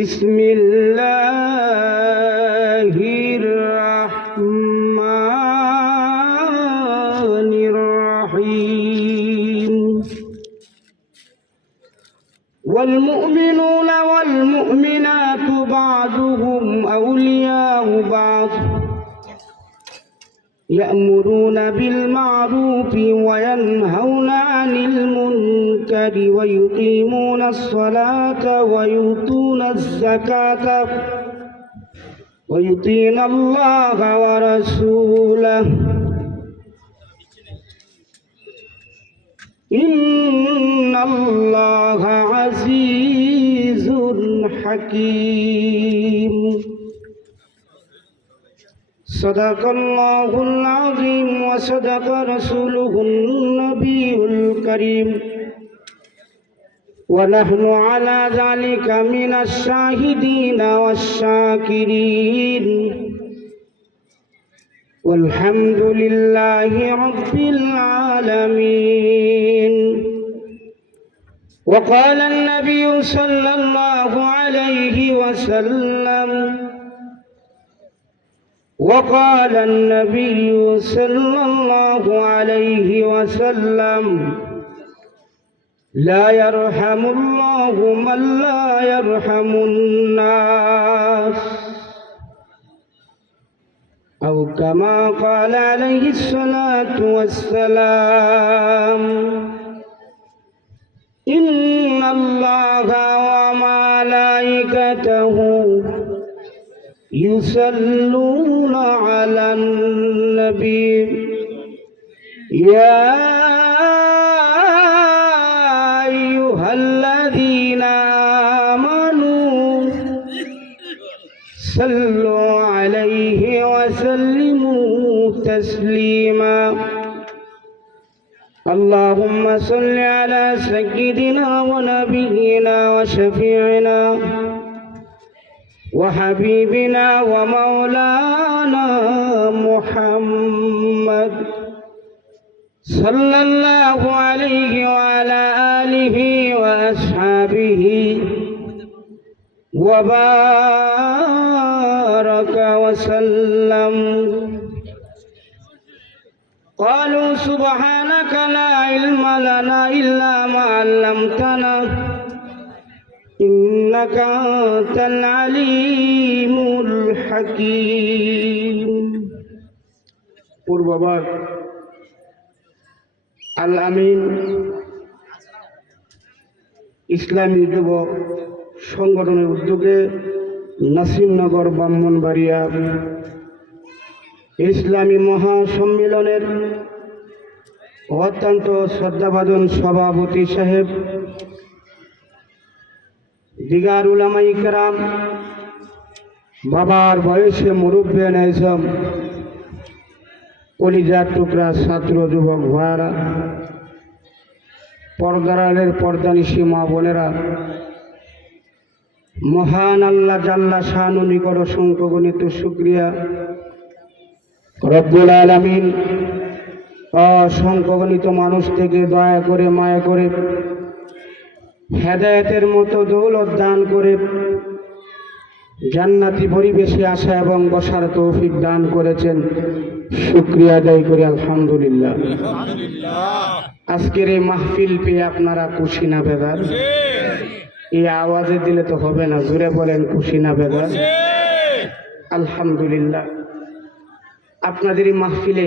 بسم الله الرحمن الرحيم والمؤمنون والمؤمنات بعضهم أولياء بعض يأمرون بالمعروف وينهون عن المنكر ويقيمون الصلاة ويؤتون الزكاة ويطيعون الله ورسوله إن الله عزيز حكيم صدق الله العظيم وصدق رسوله النبي الكريم ونحن على ذلك من الشاهدين والشاكرين والحمد لله رب العالمين. وقال النبي صلى الله عليه وسلم وقال النبي صلى الله عليه وسلم لا يرحم الله من لا يرحم الناس أو كما قال عليه الصلاة والسلام. إن الله وملائكته يصلون على النبي يا أيها الذين آمنوا صلوا عليه وسلموا تسليما. اللهم صل على سيدنا ونبينا وشفيعنا وحبيبنا ومولانا محمد صلى الله عليه وعلى آله وأصحابه وبارك وسلم. قالوا سبحانك لا علم لنا إلا ما علمتنا إنك أنت العليم الحكيم. পূর্ববার আল আমিন ইসলামী যুব সংগঠনের উদ্যোগে নাসিমনগর ব্রাহ্মণবাড়িয়া ইসলামী মহাসম্মেলনের অত্যন্ত শ্রদ্ধাভাজন সভাপতি সাহেব, দিগার উলামা ইকরাম, বাবার বয়সে মুরব্বিয়ান আযম, কলিজার টুকরা ছাত্র যুবক ভাইরা, পর্দারালের পর্দানিশী মা বোনেরা, মহান আল্লাহ জাল্লা শানু নিকট অসংখ্য গণিত শুকরিয়া। রব্বুল আলামিন অসংখ্য গণিত মানুষ থেকে দয়া করে মায়া করে হেদায়েতের মতো দৌলত দান করে জান্নাতি পরিবেশে আসা এবং বসার তৌফিক দান করেছেন। শুকরিয়া আদায় করি আলহামদুলিল্লাহ। আজকের এই মাহফিল পেয়ে আপনারা খুশি না বেদার? এই আওয়াজে দিলে তো হবে না, জোরে বলেন খুশি না বেদার? আলহামদুলিল্লাহ। আপনাদের এই মাহফিলে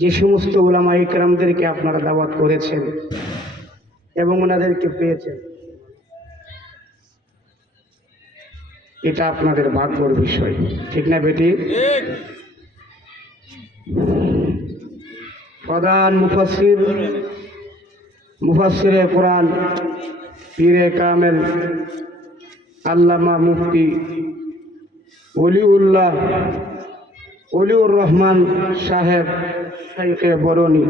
যে সমস্ত উলামা ইকরামদেরকে আপনারা দাওয়াত করেছেন এবং ওনাদেরকে পেয়েছেন, এটা আপনাদের ভাগ্যের বিষয়, ঠিক না বেটি? প্রধান মুফাসসিরে কোরআন, পীরে কামেল, আল্লামা মুফতি ওলিউর রহমান সাহেব শাইখে বরনী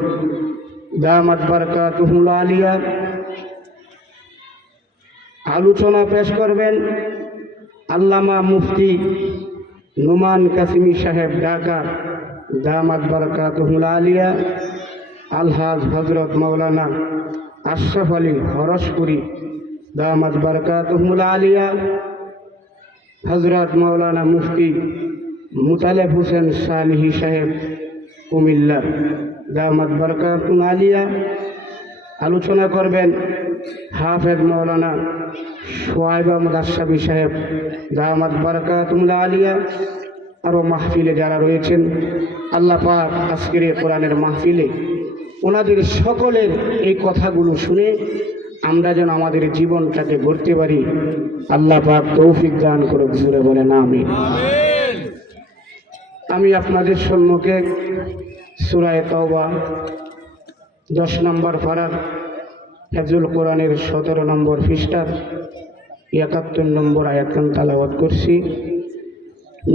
দামাত বারকাতুহুল আলিয়া আলোচনা পেশ করবেন। আল্লামা মুফতি নুমান কাসিমি সাহেব ঢাকা দামাত বারকাতুহুল আলিয়া, আলহাজ হজরত মৌলানা আশরাফ আলী হরসপুরি দামাত বারকাতুহুল আলিয়া, হজরত মৌলানা মুফতি মুতালেব হোসেন সালিহি সাহেব কুমিল্লা দামাত বরকাতুল আলিয়া। আলোচনা করবেন হাফেজ মৌলানা সোয়াইব আহমদ আশরাফি সাহেব দামাত বরকাতুল আলিয়া। আরও মাহফিলে যারা রয়েছেন, আল্লাহ পাক আজকের এই কোরআনের মাহফিলে ওনাদের সকলের এই কথাগুলো শুনে আমরা যেন আমাদের জীবনটাকে গড়তে পারি, আল্লাহ পাক তৌফিক দান করে জুড়ে বলেন আমিন। আমি আপনাদের সম্মুখে সূরা তাওবা 10 নম্বর পারার হিফজুল কোরআনের 17 নম্বর পৃষ্ঠার 71 নম্বর আয়াতখান তেলাওয়াত করছি।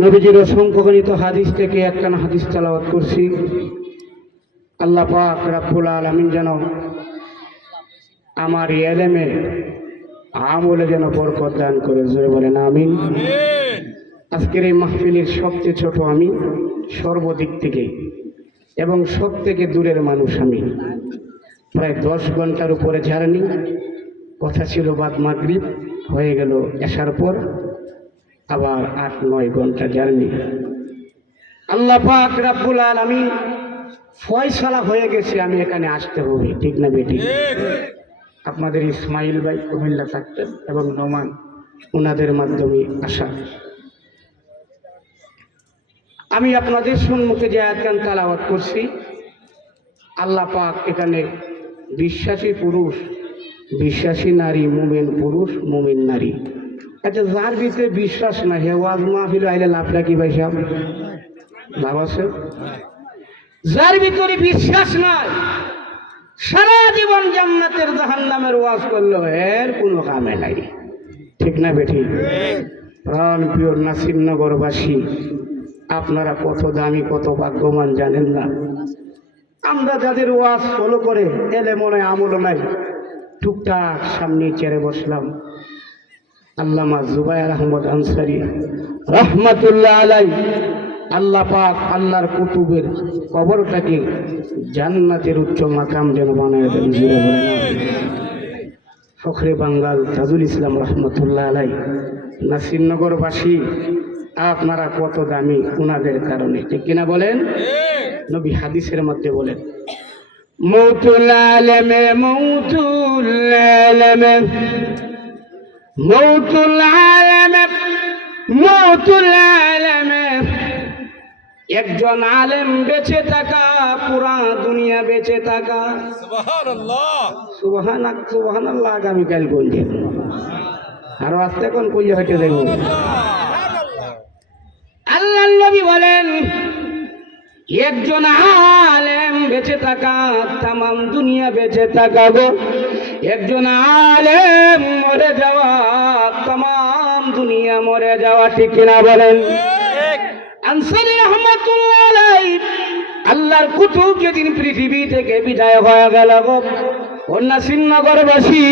নবীজির অসংখ্য গণিত হাদিস থেকে একখানা হাদিস তেলাওয়াত করছি। আল্লাহ পাক রব্বুল আলামিন যেন আমার ইলমে আমলে যেন বরকত দান করে জোরে বলেন আমিন। আজকের এই মাহফিলের সবচেয়ে ছোট আমি সর্বদিক থেকে, এবং সব থেকে দূরের মানুষ আমি। প্রায় 10 ঘন্টার উপরে জার্নি, কথা ছিল বাদ মাগরিব, হয়ে গেল এশার পর, আবার 8-9 ঘন্টা জার্নি। আল্লাহ পাক রব্বুল আলামিন ফয়সালা হয়ে গেছে আমি এখানে আসতে হবে, ঠিক না বেটি? আপনাদের ইসমাইল ভাই কুমিল্লা থাকতেন এবং নোমান, ওনাদের মাধ্যমে আসা। আমি আপনাদের সম্মুখে যে আয়াতখান তেলাওয়াত করছি, আল্লাহ পাক এখানে বিশ্বাসী পুরুষ, বিশ্বাসী নারী, মুমিন পুরুষ, মুমিন নারী। আচ্ছা, যার ভিতরে বিশ্বাস না, হে ওয়াজ মাহফিল আইলে লাভটা কি ভাই সাহেব? লাভ আছে? যার ভিতরে বিশ্বাস নাই, সারা জীবন জান্নাতের জাহান্নামের ওয়াজ করলো, এর কোনো কামে নাই, ঠিক না বেটি? প্রাণ প্রিয় নাসিরনগরবাসী, আপনারা কত দামি, কত ভাগ্যবান জানেন না। আমরা যাদের ওয়াজ ফলো করে এলে মনে আমল নাই, টুকটাক সামনে চেড়ে বসলাম। আল্লামা জুবায়ের আহমদ আনসারী রহমাতুল্লাহ আলাই, আল্লাহ পাক আল্লাহর কুতুবের কবরটাকে জান্নাতের উচ্চ মাকাম যেন বানায় দেন, জুড়ে বলেন আমিন। ফখরে বাঙ্গাল তাজুল ইসলাম রহমতুল্লাহ আলাই, নাসিরনগরবাসী, আপনারা কত দামি ওনাদের কারণে, ঠিক কিনা বলেন? নবী হাদিসের মধ্যে বলেন, মৌতুল আলেমে, মৌতুল আলেমে, মৌতুল আলেমে, মৌতুল আলেমে। একজন আলেম বেঁচে থাকা, পুরা দুনিয়া বেঁচে থাকা। সুবহানাল্লাহ, সুবহানাল্লাহ। আগামীকাল বলছে, আরো আসতে কোন কইলে হইতে দেব। আল্লাহ নবী বলেন, একজন আলেম বেঁচে থাকা, তামাম দুনিয়া বেঁচে থাকা গো। একজন আলেম মরে যাওয়া, তামাম দুনিয়া মরে যাওয়া, ঠিক কিনা বলেন? আনসারী রহমাতুল্লাহ আলাইহি, আল্লাহর কুতুব যেদিন পৃথিবী থেকে বিদায় হয়ে গেল গো, ও নাসিরনগরবাসী,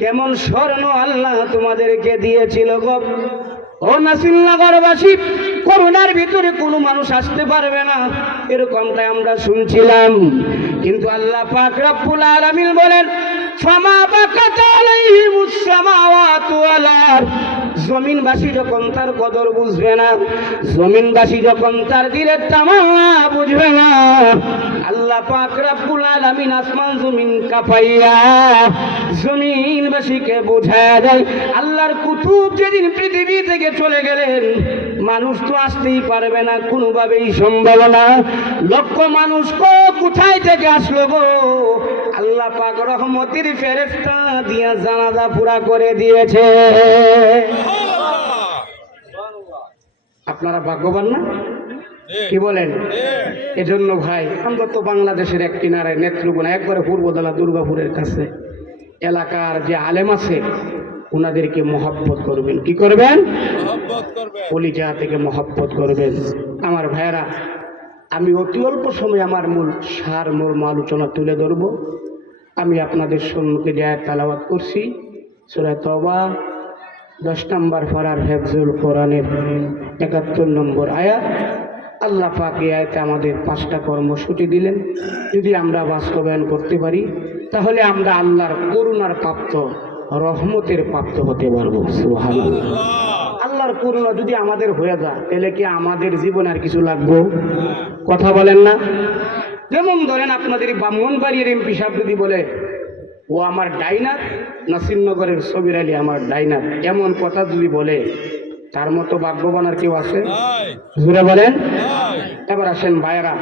কেমন স্বর্ণ আল্লাহ তোমাদেরকে দিয়েছিল গো। ও নাসিরনগরবাসী, করোনার ভিতরে কোনো মানুষ আসতে পারবে না, এরকমটাই আমরা শুনছিলাম। কিন্তু আল্লাহ পাক রব্বুল আলামিন বলেন, ফামা বাকাত আলাইহিমুস সামাওয়াতু ওয়াল আরদ। জমিনবাসী যখন তার কদর বুঝবে না, জমিনবাসী যখন তার দিলের তামান্না বুঝবে না, আল্লাহ পাক রব্বুল আলামিন আসমান জমিন কাঁপাইয়া জমিনবাসীকে বোঝায়া দেয়, আল্লাহর কুতুব যেদিন পৃথিবী থেকে চলে গেলেন, মানুষ তো আসতেই পারবে না, কোনোভাবেই সম্ভব না। লক্ষ মানুষ কোথায় থেকে আসলো গো? আল্লাহ পাক রহমতের ফেরেশতা দিয়া জানাজা পুরা করে দিয়েছে। আপনারা ভাগ্যবান না? কি বলেন? এজন্য ভাই, আমরা তো বাংলাদেশের এক কিনারায় নেত্রকোনা, একবারে পূর্বদলা দুর্গাপুরের কাছে এলাকার যে আলেম আছে, ওনাদেরকে মহব্বত করবেন। কি করবেন? কলিজা থেকে মহব্বত করবেন। আমার ভাইয়েরা, আমি অতি অল্প সময় আমার মূল মর্ম আলোচনা তুলে ধরব। আমি আপনাদের সম্মুখে যে আয়াত তেলাওয়াত করছি, সূরা তাওবা 10 নম্বর পারার হিফজুল কোরআনের 71 নম্বর আয়াত। আল্লাহ পাক এই আয়াতে আমাদের 5টা কর্মসূচি দিলেন। যদি আমরা বাস্তবায়ন করতে পারি, তাহলে আমরা আল্লাহর করুণার প্রাপ্ত, রহমতের প্রাপ্ত হতে পারবো। সুবহানাল্লাহ। আর পূর্ণ যদি আমাদের হয়ে যায় তাহলে কি আমাদের জীবন আর কিছু লাগবে? কথা বলেন না? যেমন ধরেন আপনাদের ব্রাহ্মণবাড়িয়ার এমপি সাহেব যদি বলে ও আমার ডাইনার, নাসিরনগরের সবির আলী আমার ডাইনার, এমন কথা যদি বলে, তার মতো ভাগ্যবান আর কেউ আছে? জুড়ে বলেন। এবার আসেন ভাইরা,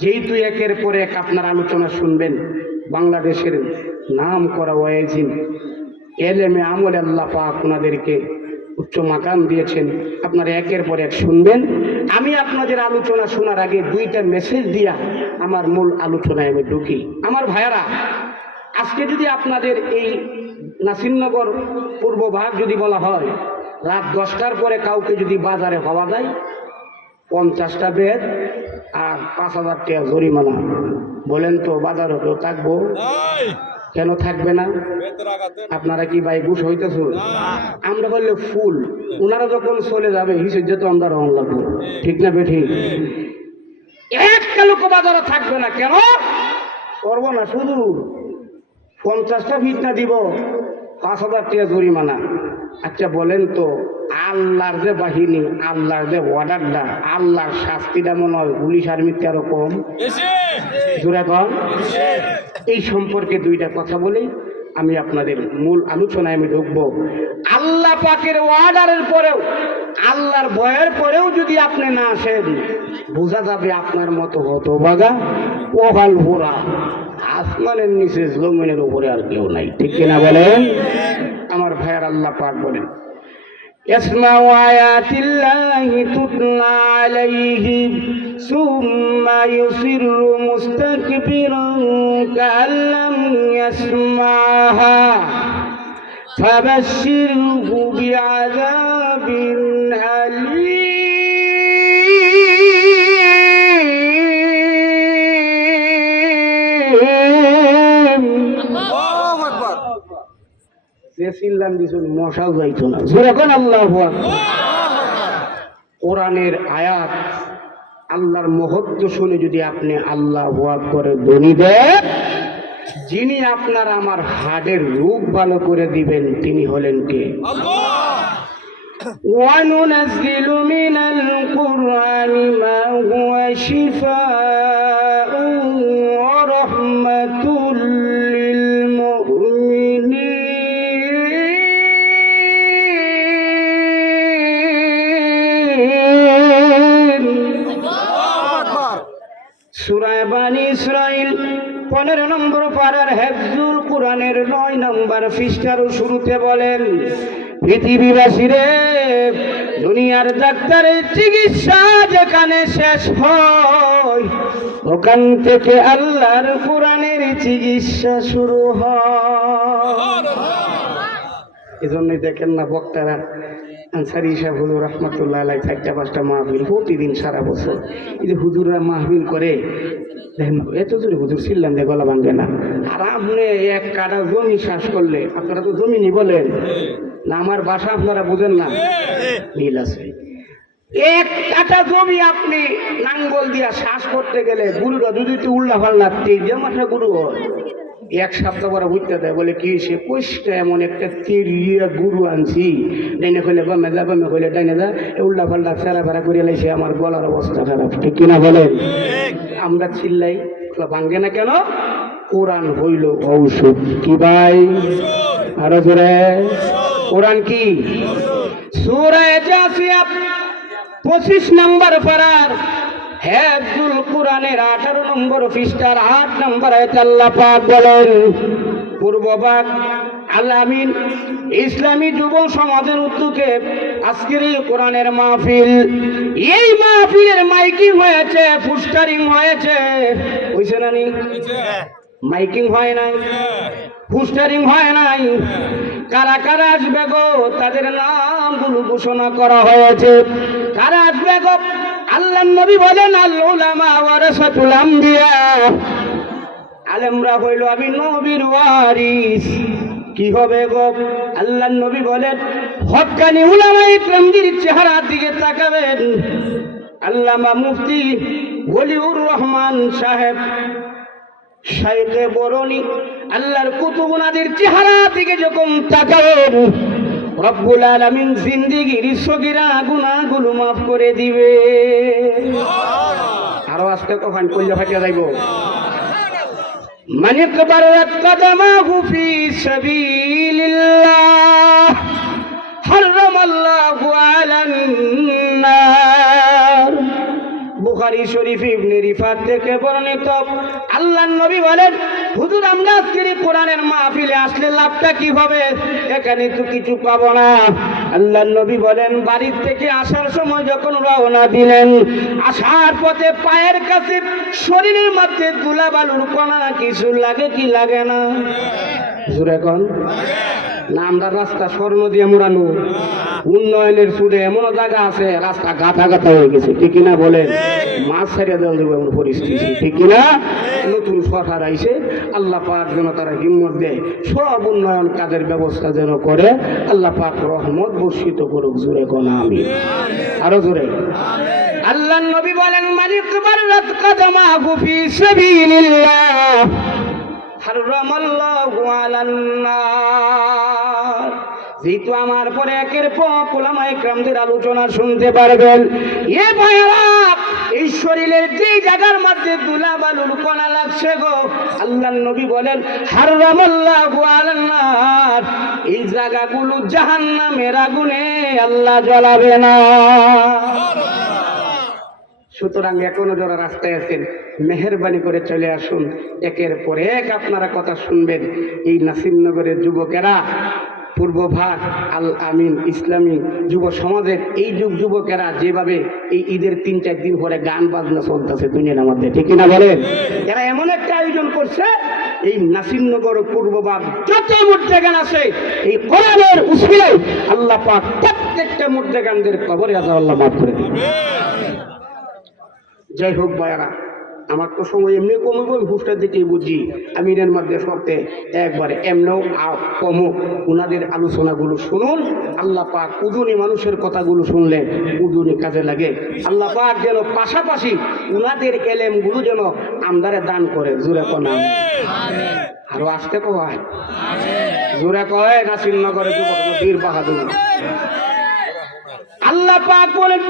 যেহেতু একের পর এক আপনার আলোচনা শুনবেন, বাংলাদেশের নাম করা ওয়াইজিন এলেমে আমলে আল্লাহ পাক ওনাদেরকে উচ্চ মাকাম দিয়েছেন, আপনারা একের পর এক শুনবেন। আমি আপনাদের আলোচনা শোনার আগে দুইটা মেসেজ দিয়া আমার মূল আলোচনায় আমি ঢুকি। আমার ভাইয়ারা, আজকে যদি আপনাদের এই নাসিরনগর পূর্ব ভাগ যদি বলা হয়, রাত 10টার পরে কাউকে যদি বাজারে হওয়া যায় 50টা বেদ আর 5,000 টাকা জরিমানা, বলেন তো বাজারে কেউ থাকবো? কেন থাকবে না? আপনারা কি ভাই ঘুষ হইতেছ? আমরা বললে ফুল, ওনারা যখন চলে যাবে হিসেবে যেত আমরা রং লাগবো, ঠিক না বেঠি? একটা লোক বাজারে থাকবে না, কেন করবো না? শুধু 50টা ফিতনা দিব, 5,000 টাকা জরিমানা। আচ্ছা বলেন তো, আল্লাহর যে বাহিনী, আল্লাহর যে অর্ডারটা, আল্লাহর শাস্তিটা মনে হয় পুলিশ আর্মিতে আরো কম? জোরে কম? এই সম্পর্কে দুইটা কথা বলি, আমি আপনাদের মূল আলোচনায় আমি ঢুকবো। আল্লাহ পাকের অর্ডারের পরেও, আল্লাহর ভয়ের পরেও যদি আপনি না আসেন, বোঝা যাবে আপনার মতো হতভাগা ওহাল ভোরা, আসমানের নিচে জমিনের উপরে আর কেউ নাই, ঠিক কিনা বলেন? আমার ভাইয়ার আল্লাহ পাক বলেন, يسمع آيات الله تتلى عليه ثم يصر مستكبرا كأن لم يسمعها فبشره بعذاب أليم. মশাও যাইতো না। আল্লাহু আকবার। কোরআনের আয়াত, আল্লাহর মহত্ব শুনে যদি আপনি আল্লাহু আকবার ধ্বনি দেন, যিনি আপনার আমার হাড়ের রূপ ভালো করে দিবেন তিনি হলেন কে? আল্লাহ। وَنُنَزِّلُ مِنَ الْقُرْآنِ مَا هُوَ شِفَاءٌ وَرَحْمَةٌ সূরা বানী ইসরাঈল 15 নম্বর পারার হিফজুল কোরআনের 9 নম্বর পৃষ্ঠার শুরুতে বলেন, পৃথিবীবাসীরে, দুনিয়ার ডাক্তারের চিকিৎসা যেখানে শেষ হয়, ওখান থেকে আল্লাহর কোরআনের চিকিৎসা শুরু হয়। এজন্যই দেখেন না বক্তারা আনসারি সাহেব হুজুর রহমতুল্লাহ আলাইহি 4-5টা মাহফিল প্রতিদিন সারা বছর, এই যে হুজুররা মাহফিল করে দেখেন, এত জোরে হুজুর চিল্লান দিয়ে গলা ভাঙবে না। আর আপনি এক কাটা জমি শ্বাস করলে, আপনারা তো জমিনই বলেন না, আমার বাসা আপনারা বুঝেন না, মিল আছে। এক কাটা জমি আপনি নাঙ্গল দিয়া শ্বাস করতে গেলে গুরুরা যদি উল্লা ফাল্লা তেজে মাথা গুরু হয়, 1 সপ্তাহ পরে বুঝতে দেয়, বলে কি সে কোষ্টা এমন একটা তেরিয়া গুরু আনছি, ডাইনে খুলে বামে যা, বামে খুলে ডাইনে যা, উল্লা পাল্টা ফেরা ফেরা করে লাইছে, আমার গলার অবস্থা খারাপ, ঠিক কিনা বলেন? আমরা চিল্লাই, ভাঙ্গে না কেন? কোরআন হইল ঔষধ। কি ভাই? আরো জোরে, কোরআন কি? সূরা জাসিয়া 25 নম্বর পারার হিফজুল কোরআনের 18 নম্বর পৃষ্ঠার 8 নম্বর আয়াতে আল্লাহ পাক বলেন, পূর্বভাগ আল আমিন ইসলামী যুব সমাজের উদ্যোগে আজকের এই কোরআনের মাহফিল, এই মাহফিলের মাইকিং হয়েছে, পোস্টারিং হয়েছে, হইছে না নি? মাইকিং হয় নাই, পোস্টারিং হয় নাই। কারা কারা আসবে গো, তাদের নামগুলো ঘোষণা করা হয়েছে। কারা আসবে গো? আল্লাহর নবী বলেন, আল উলামা ওয়ারাসাতুল আমবিয়া, আলেমরা হইল আমি নবীর ওয়ারিস। কি হবে গো? আল্লাহর নবী বলেন, হক্কানি উলামা ইকরামদের চেহারার দিকে তাকাবেন। আল্লামা মুফতি ওলিউর রহমান সাহেব, শাইখে বরনি, আল্লাহর কুতুব ওনাদের চেহারা দিকে যখন তাকাবেন, রব্বুল আলামিন জিন্দেগির সগীরা গুনাহগুলো মাফ করে দিবে। আরো আস্তে কখন কইলে ফাটিয়া যাইব। মান ইকবারাত কদমাহু ফি সাবিলিল্লাহ হারামাল্লাহু আলান নার। বুখারী শরীফ ইবনে রিফাত থেকে বর্ণিত, আল্লাহর নবী বলেন, হুজুর আমরা আজকের কোরআনের মাহফিলে আসলে লাভটা কি হবে? এখানে তো কিছু পাবো না। আল্লাহর নবী বলেন, বাড়ির থেকে আসার সময় যখন রওনা দিলেন, আসার পথে পায়ের কাছে শরীরের মধ্যে ধুলা বালুর কণা কিছু লাগে কি লাগে না? জোরে কোন না? আমরা রাস্তা স্বর্ণ দিয়ে মোড়ানো, উন্নয়নের সুরে এমন জায়গা আছে রাস্তা গাথা গাথা হয়ে গেছে, ঠিক কিনা বলেন? মাছ ছাড়িয়ে দেওয়া যাবে এমন পরিস্থিতি, ঠিক কিনা? নতুন সরকার আইসে, আল্লাহ পাক যেন তারা হিম্মত দেয়, সব উন্নয়ন কাজের ব্যবস্থা যেন করে, আল্লাহ পাক রহমত বর্ষিত করুক। জোরে কোন আমি, আরো জোরে। আল্লাহ নবী বলেন, মান ইকবারাত কদমাহু ফি সাবিলিল্লাহ হারামাল্লাহু আলান নার। যেহেতু আমার পরে একের পর উলামায়ে কেরামদের আলোচনা শুনতে পারবেন, এ ভাইরা, এই শরীরের যে জায়গার মধ্যে ধুলা বালুর কণা লাগছে গো, আল্লাহর নবী বলেন হারামাল্লাহু আলান নার, এই জায়গাগুলো জাহান্নামের আগুনে আল্লাহ জ্বালাবে না। সুতরাং এখনো যারা রাস্তায় আছেন, মেহেরবানি করে চলে আসুন, একের পর এক আপনারা কথা শুনবেন। এই নাসিরনগরের যুবকেরা, পূর্বভাগ আল আমিন ইসলামী যুব সমাজের এই যুবকেরা যেভাবে এই ঈদের 3-4 দিন পরে গান বাজনা চলতেছে দুনিয়ার মধ্যে, ঠিক কিনা বলেন? এরা এমন একটা আয়োজন করছে, এই নাসিরনগর পূর্বভাগ যত মুর্তেগান আছে, এই কোরআনের উসিলায় আল্লাহ পাক প্রত্যেকটা মুর্তেগানদের কবরে আযাব আল্লাহ মাফ করে দিবেন। যাই হোক ভাইয়ারা, আমার তো সময় এমনি কমে বই হুসটার দিকেই বুঝি, আমি এর মধ্যে সপ্তাহে একবারে এমনও কমো ওনাদের আলোচনাগুলো শুনুন। আল্লাহ পাক উজুনি মানুষের কথাগুলো শুনলে উজুনি কাজে লাগে। আল্লাহ পাক যেন পাশাপাশি ওনাদের এলেমগুলো যেন আমদারে দান করে। জোরে কোন আরো আসতে কয়, জোরে কয় নাসিরনগরে যুবক বীর বাহাদুর। আল্লাহ পাক বলেন,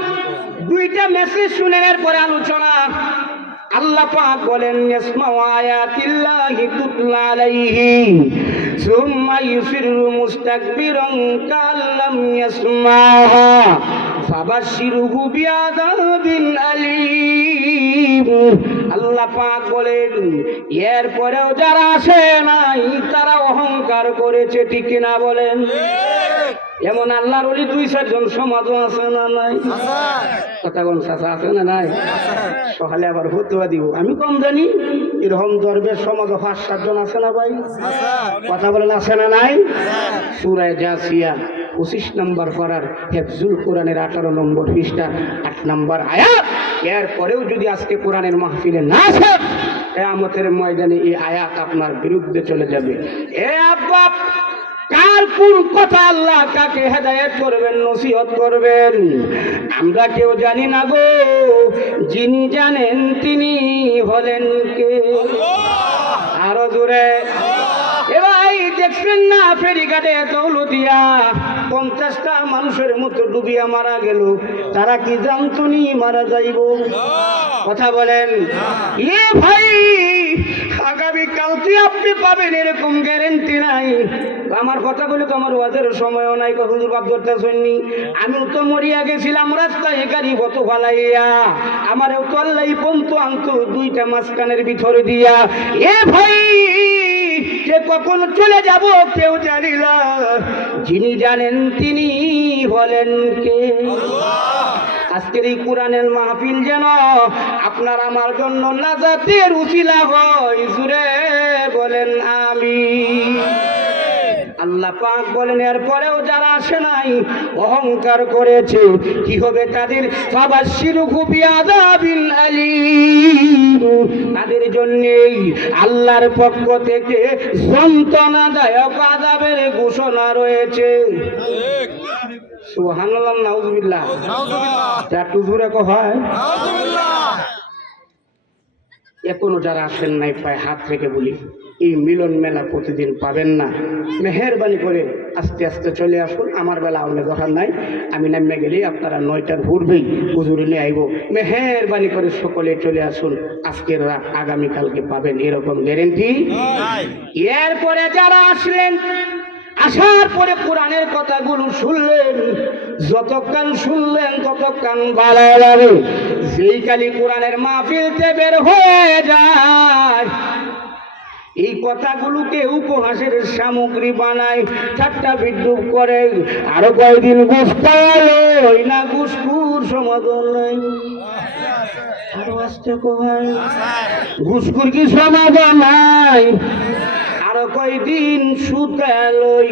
2টা মেসেজ শুনেনের পরে আলোচনা। আল্লাহ পাক বলেন, ইয়াসমাউ আয়াতিল্লাহি তুতলা আলাইহি সুম্মা ইউসিরু মুস্তাকবিরান কাল্লাম ইয়াসমাহা ফাবাশশিরহু বিআযাবিন আলীম। আল্লাহ পাক বলেন, এর পরেও যারা আসে নাই তারা অহংকার করেছে, ঠিক কিনা বলেন? এমন আল্লাহর ওলি 2-4 জন সমাজও আছে না নাই? কথা কোন চাচা আছে না নাই? সকালে আবার ফতুয়া দিব, আমি কম জানি, এরকম দরবেশ সমাজ 5-7 জন আছে না ভাই? কথা বলেন আছে না নাই? সূরা জাসিয়া 25 নম্বর পারার হিফজুল কোরআনের 18 নম্বর পৃষ্ঠা 8 নম্বর আয়াত। এর পরেও যদি আজকে কোরআনের মাহফিলে না আসে, কিয়ামতের ময়দানে এই আয়াত আপনার বিরুদ্ধে চলে যাবে। এ আব্বা, কার কোন কথা আল্লাহ কাকে হেদায়েত করবেন, নসিহত করবেন, আমরা কেউ জানি না গো। যিনি জানেন তিনি হলেন কে? আরো জোরে। এ ভাই, দেখছেন না ফেরিঘাটে দৌলতিয়া 50টা মানুষের মতো ডুবিয়া মারা গেল, তারা কি জানতো নি মারা যাইব? কথা বলেন। এ ভাই, আগামী কালকে আপনি পাবেন এরকম গ্যারেন্টি নাই। আমার কথা বলে তো আমার ওয়াজের সময়ও নাই। হুজুর বাপ ধরতে শুননি, আমিও তো মরিয়া গেছিলাম রাস্তায় গাড়ি বত ফালাইয়া, আমারও তো আল্লাহ পন্ত আনতো 2টা মাঝখানের ভিতরে দিয়া। এ ভাই, কে কখন চলে যাব কেউ জানি না, যিনি জানেন তিনি হলেন কে? আজকের এই কোরআনের মাহফিল যেন আপনার আমার জন্য নাজাতের উসিলা হয়। জুড়ে বলেন আমিন। আল্লাহ পাক বলেন, এরপরেও যারা আসে নাই অহংকার করেছে, কি হবে তাদের? ফাবাশশিরহু বিআযাবিন আলীম, তাদের জন্য আল্লাহর পক্ষ থেকে যন্ত্রণাদায়ক আযাবের ঘোষণা রয়েছে। সুবহানাল্লাহ, নাউযুবিল্লাহ, একটু জোরে কয় নাউযুবিল্লাহ। এখনো যারা আসেন নাই পায়ে হাত রেখে বলি, এই মিলন মেলা প্রতিদিন পাবেন না। মেহেরবানি করে আস্তে আস্তে চলে আসুন, আমার বেলা আমাদের দরকার নাই, আমি নামে গেলে আপনারা 9টার পূর্বেই হুজুরে নিয়ে আইব। মেহেরবানি করে সকলে চলে আসুন, আজকের রাত আগামীকালকে পাবেন এরকম গ্যারেন্টি। এরপরে যারা আসলেন, আসার পরে কোরআনের কথাগুলো শুনলেন, যতক্ষণ শুনলেন ততক্ষণ ভালো লাগে। যেই কালি কোরআনের মাহফিলতে বের হয়ে যায়, এই কথাগুলোকে উপহাসের সামগ্রী বানায়, ঠাট্টা বিদ্রুপ করে। আরো কয়েকদিন ঘুষকালই না ঘুষখুর সমাধান নাই, আরো আসতে কয় ঘুষখুর কি সমাধান নাই। আরো কয়দিন সুতালই,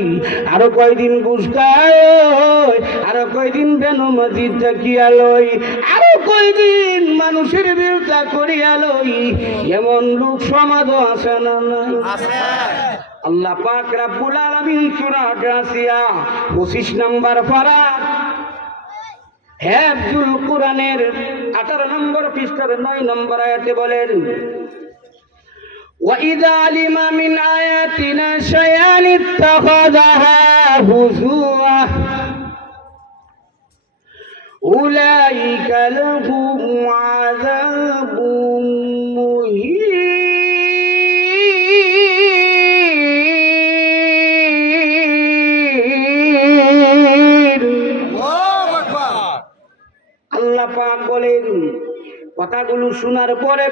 আরো কয়দিন গুসকালই, আরো কয়দিন বেনমাজি তাকিয়ালই, আরো কয়দিন মানুষের বিরুদ্ধা করিয়ালই। এমন লোক সমাজ আছে না নাই? আল্লাহ পাক রব্বুল আলামিন সূরা গাসিয়া 25 নম্বর পারা হিফজুল কোরআনের 18 নম্বর পৃষ্ঠার 9 নম্বর আয়াতে বলেন, وَإِذَا عَلِمَ مِنْ آيَاتِنَا شَيْئًا اتَّخَذَهَا هُزُوًا أُولَئِكَ لَهُمْ عَذَابٌ مُهِينٌ। আল্লাহ পাক বলেন, কথাগুলো শোনার পরে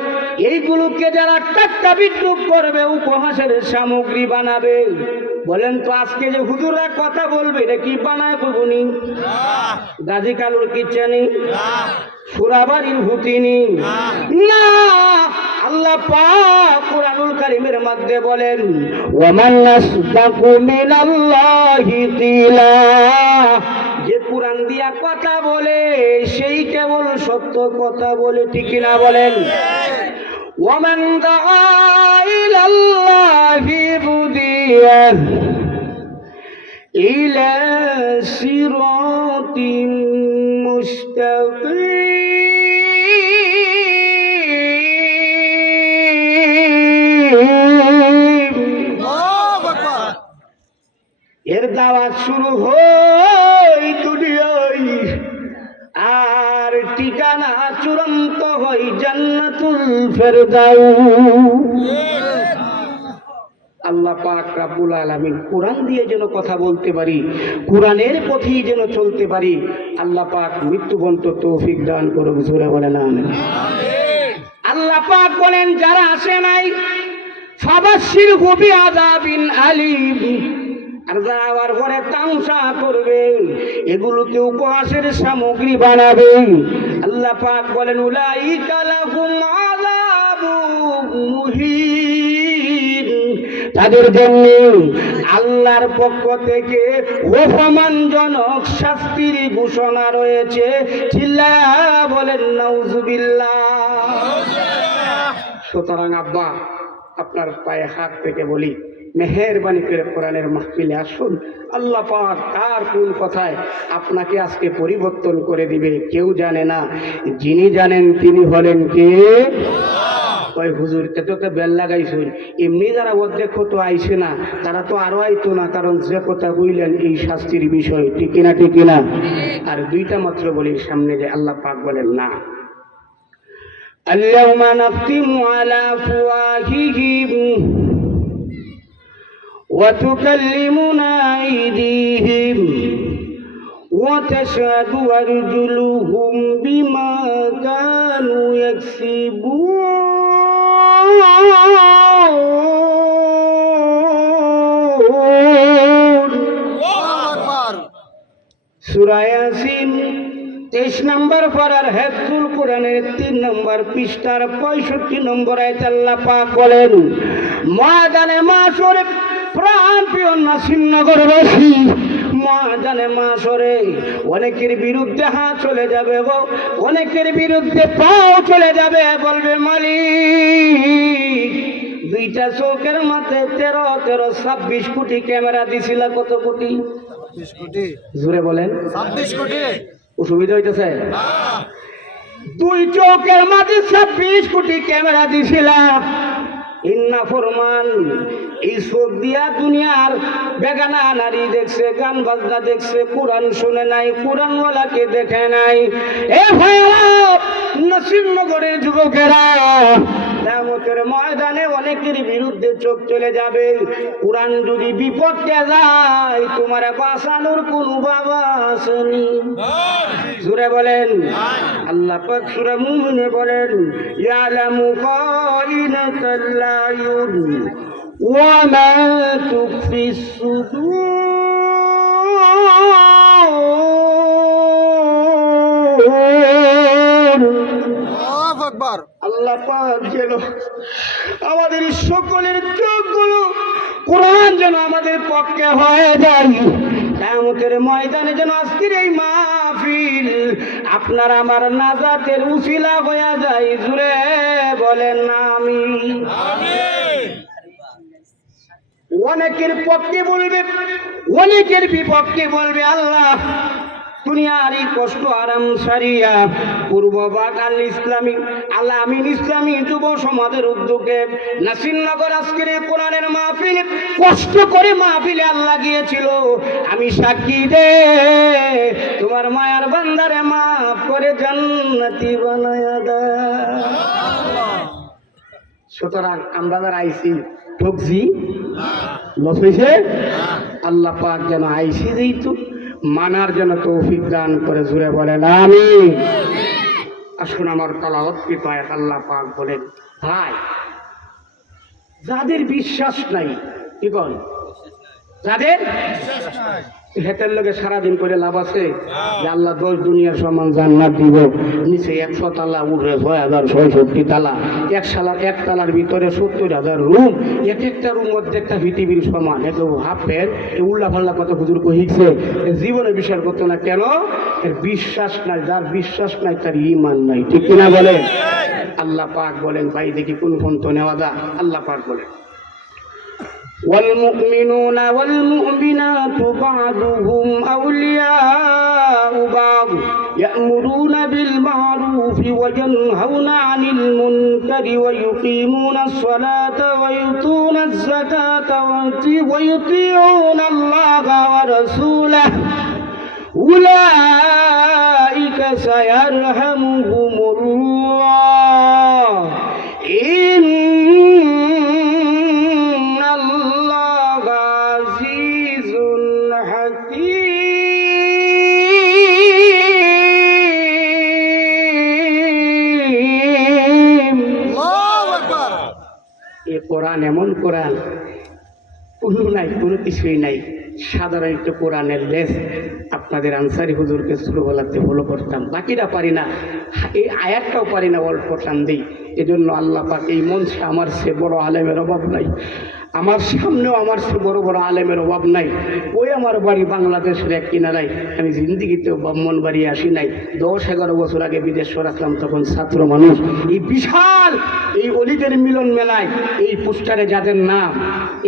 এইগুলোকে যারা টাট্টা বিদ্রুপ করবে, উপহাসের সামগ্রী বানাবে। বলেন তো আজকে যে হুজুররা কথা বলবে এটা কি বানায় করবনি? গাজী কালুর কিচ্ছানি, সুরাবাড়ির হুতিনি না। আল্লাহ পাক কুরআনুল কারীমের মধ্যে বলেন, ওয়ামান আসদাকু মিনাল্লাহি কিলা, যে কোরআন দিয়া কথা বলে সেই কেবল সত্য কথা বলে, ঠিক না বলেন? ওয়ামান দাআ ইলাল্লাহি বুদিয়া ইলা সিরাতিন মুস্তাকিম। এর দাওয়াত শুরু হয় দুনিয়ায়, আর ঠিকানা চূড়ান্ত হয় জান্নাতুল ফেরদাউস। আল্লাহ পাক রব্বুল আলামিন কোরআন দিয়ে যেন কথা বলতে পারি, কোরআনের পথেই যেন চলতে পারি। আল্লাহ পাক মৃত্যুবন্ত তৌফিক দান করুক, জোরে বলেন আমিন। আল্লাহ পাক বলেন, যারা আসে নাই ফাবাশশিরহু বিআযাবিন আলীম, আর যারা আবার পরে তামসা করবে, এগুলোকে উপহাসের সামগ্রী বানাবে। আল্লাহ পাক বলেন, উলাইকা লাহুম আযাবুম মুহিন, তাদের জন্য আল্লাহর পক্ষ থেকে অপমানজনক শাস্তির ঘোষণা রয়েছে। চিল্লায়া বলেন নাউজুবিল্লাহ। সুতরাং আব্বা, আপনার পায়ে হাত থেকে বলি, মেহেরবানি করে কোরআনের মাহফিলে আসুন। আল্লাহ পাক কার কোন কথায় আপনাকে আজকে পরিবর্তন করে দিবে কেউ জানে না, যিনি জানেন তিনি হলেন কে? ওই হুজুর তো বেল লাগাইছুন, এমনি যারা অর্ধেক তো আইসে না তারা তো আরো আইতো না, কারণ যে কথা বললেন এই শাস্তির বিষয়, ঠিক না ঠিক না? আর দুইটা মাত্র বলি সামনে, যে আল্লাহ পাক বলেন না, আল-ইয়াওমা নাখতিমু আলা আফওয়াহিহিম ওয়া তুকাল্লিমুনা আইদিহিম ওয়া তাশহাদু আরজুলুহুম বিমা কানু ইয়াকসিবুন। সূরা ইয়াসিন 23 নম্বর পারার হিফজুল কোরআনের 3 নম্বর পৃষ্ঠার 65 নম্বর আয়াতে আল্লাহ পাক বলেন, ময়দানে মাশরে প্রাণপ্রিয় নাসিরনগরবাসী, ময়দানে মাশরে অনেকের বিরুদ্ধে হাত চলে যাবে গো, অনেকের বিরুদ্ধে পাও চলে যাবে, বলবে মালিক দুইটা চোখের মাথায় 26 কোটি ক্যামেরা দিছিল। কত কোটি? 26 কোটি। জোরে বলেন 26 কোটি। অসুবিধা হইতেছে? দুই চোখের মাঝে 26 কোটি ক্যামেরা দিছিলাম, ইন্না ফরমান এই চোখ দিয়া দুনিয়ার বেগানা নারী দেখছে, গান বাজনা দেখছে, কোরআন শুনে নাই, কোরআনওয়ালাকে দেখে নাই। এ ভাইরা নসিবনগরের যুবকেরা, কিয়ামতের ময়দানে অনেকের বিরুদ্ধে চোখ চলে যাবে। কোরআন যদি বিপদে যায়, তোমার বাঁচানোর কোন বাবা আসেনি। জোরে বলেন। আল্লাহ পাক সূরা মুমিনে বলেন, ইয়ালামু খাইনাতাল আয়ুন ওয়া মা তুখফিস সুদূর। আল্লাহ পাক যেন আমাদের সকলের চোখগুলো কোরআন যেন আমাদের পক্ষে হয়ে যায়। কিয়ামতের ময়দানে যেন আজকের এই মাহফিল আপনার আমার নাজাতের উসিলা হয়ে যায়। জুড়ে বলেন আমিন। অনেকের পক্ষে বলবে, অনেকের বিপক্ষে বলবে। আল্লাহ দুনিয়ার এই কষ্ট আরাম সারিয়া পূর্ববাগ আল ইসলামী আল আমিন ইসলামী যুব সমাজের উদ্যোগে নাসিরনগর আজকের কোরআনের মাহফিল কষ্ট করে মাহফিলে আল্লাহ গিয়েছিল। আমি সাক্ষী দে, তোমার মায়ার বান্দারে মাফ করে জান্নাতি বানায়া দাও। সুতরাং আমরা যারা আইছি ঠকছি, লস হয়েছে। আল্লাহ পাক যেন আইসি যেহেতু মানার জন্য তৌফিক দান করে। জুড়ে বলেন আমিন। আসুন আমার তালাওয়াত কৃপায় আল্লাহ পাক বলেন, ভাই যাদের বিশ্বাস নাই, কি বল, যাদের হেতের লোকে সারাদিন করে লাভ আছে যে আল্লাহ 10 দুনিয়ার সমান জান্নাত দিব, নিচে 100 তালা, উঠে 6,666 তালা, এক তালার ভিতরে 70,000 রুম, এক একটা রুম মধ্যে একটা পৃথিবীর সমান। একটু হাফের এই উল্লা ফাল্লা কথা হুজুর কহিছে, জীবনে বিশ্বাস করতো না। কেন? এর বিশ্বাস নাই। যার বিশ্বাস নাই তার ঈমান নাই। ঠিক কিনা বলে? আল্লাহ পাক বলেন, ভাই দেখি কোন গ্রন্থ নেওয়া যায়। আল্লাহ পাক বলেন, والمؤمنون والمؤمنات بعضهم أولياء بعض يأمرون بالمعروف وينهون عن المنكر ويقيمون الصلاة ويؤتون الزكاة ويطيعون الله ورسوله أولئك سيرحمهم الله إن الله عزيز حكيم। الله أكبر। এই কোরআন এমন কোরআন, কোনো নাই, কোনো কিছুই নাই। সাধারণ একটু কোরআনের লেস আপনাদের আনসারি হুজুরকে ছোটবেলাতে ফলো করতাম, বাকিটা পারি না, এই আয়াতটাও পারি না, অল্প টান দিই। এজন্য আল্লাহ পাক এই মঞ্চে আমার সে বড় আলেমের অভাব নাই, আমার সামনেও আমার সে বড় বড় আলেমের অভাব নাই। ওই আমার বাড়ি বাংলাদেশের এক কিনারায়, আমি জিন্দিগিতেও ব্রাহ্মণ বাড়ি আসি নাই। 10-11 বছর আগে বিদেশ আসলাম, তখন ছাত্র মানুষ। এই বিশাল এই অলিদের মিলন মেলায় এই পোস্টারে যাদের নাম,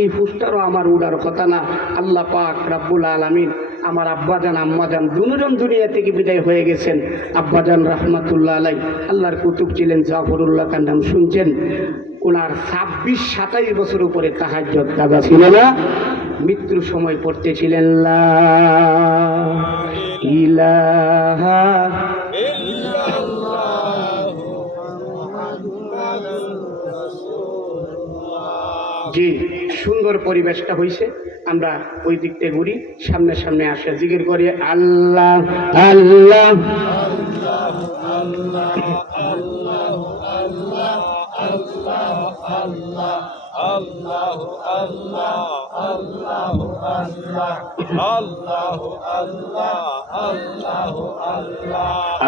এই পোস্টারও আমার উড়ার কথা না। আল্লাহ পাক রাব্বুল আলামিন আমার আব্বাজান আম্মাজান দুজন দুনিয়া থেকে বিদায় হয়ে গেছেন। আব্বাজান রাহমাতুল্লাহ আলাই আল্লাহর কুতুব ছিলেন, জাফরুল্লাহ খান নাম শুনছেন। ওনার 26-27 বছর উপরে তাহাজ্জুদ কাজা ছিল না। মৃত্যুর সময় পড়তেছিলেন লা ইলাহা জি, সুন্দর পরিবেশটা হয়েছে। আমরা ওই দিক থেকে ঘুরি, সামনে সামনে আসে, জিকির করি আল্লাহ আল্লাহ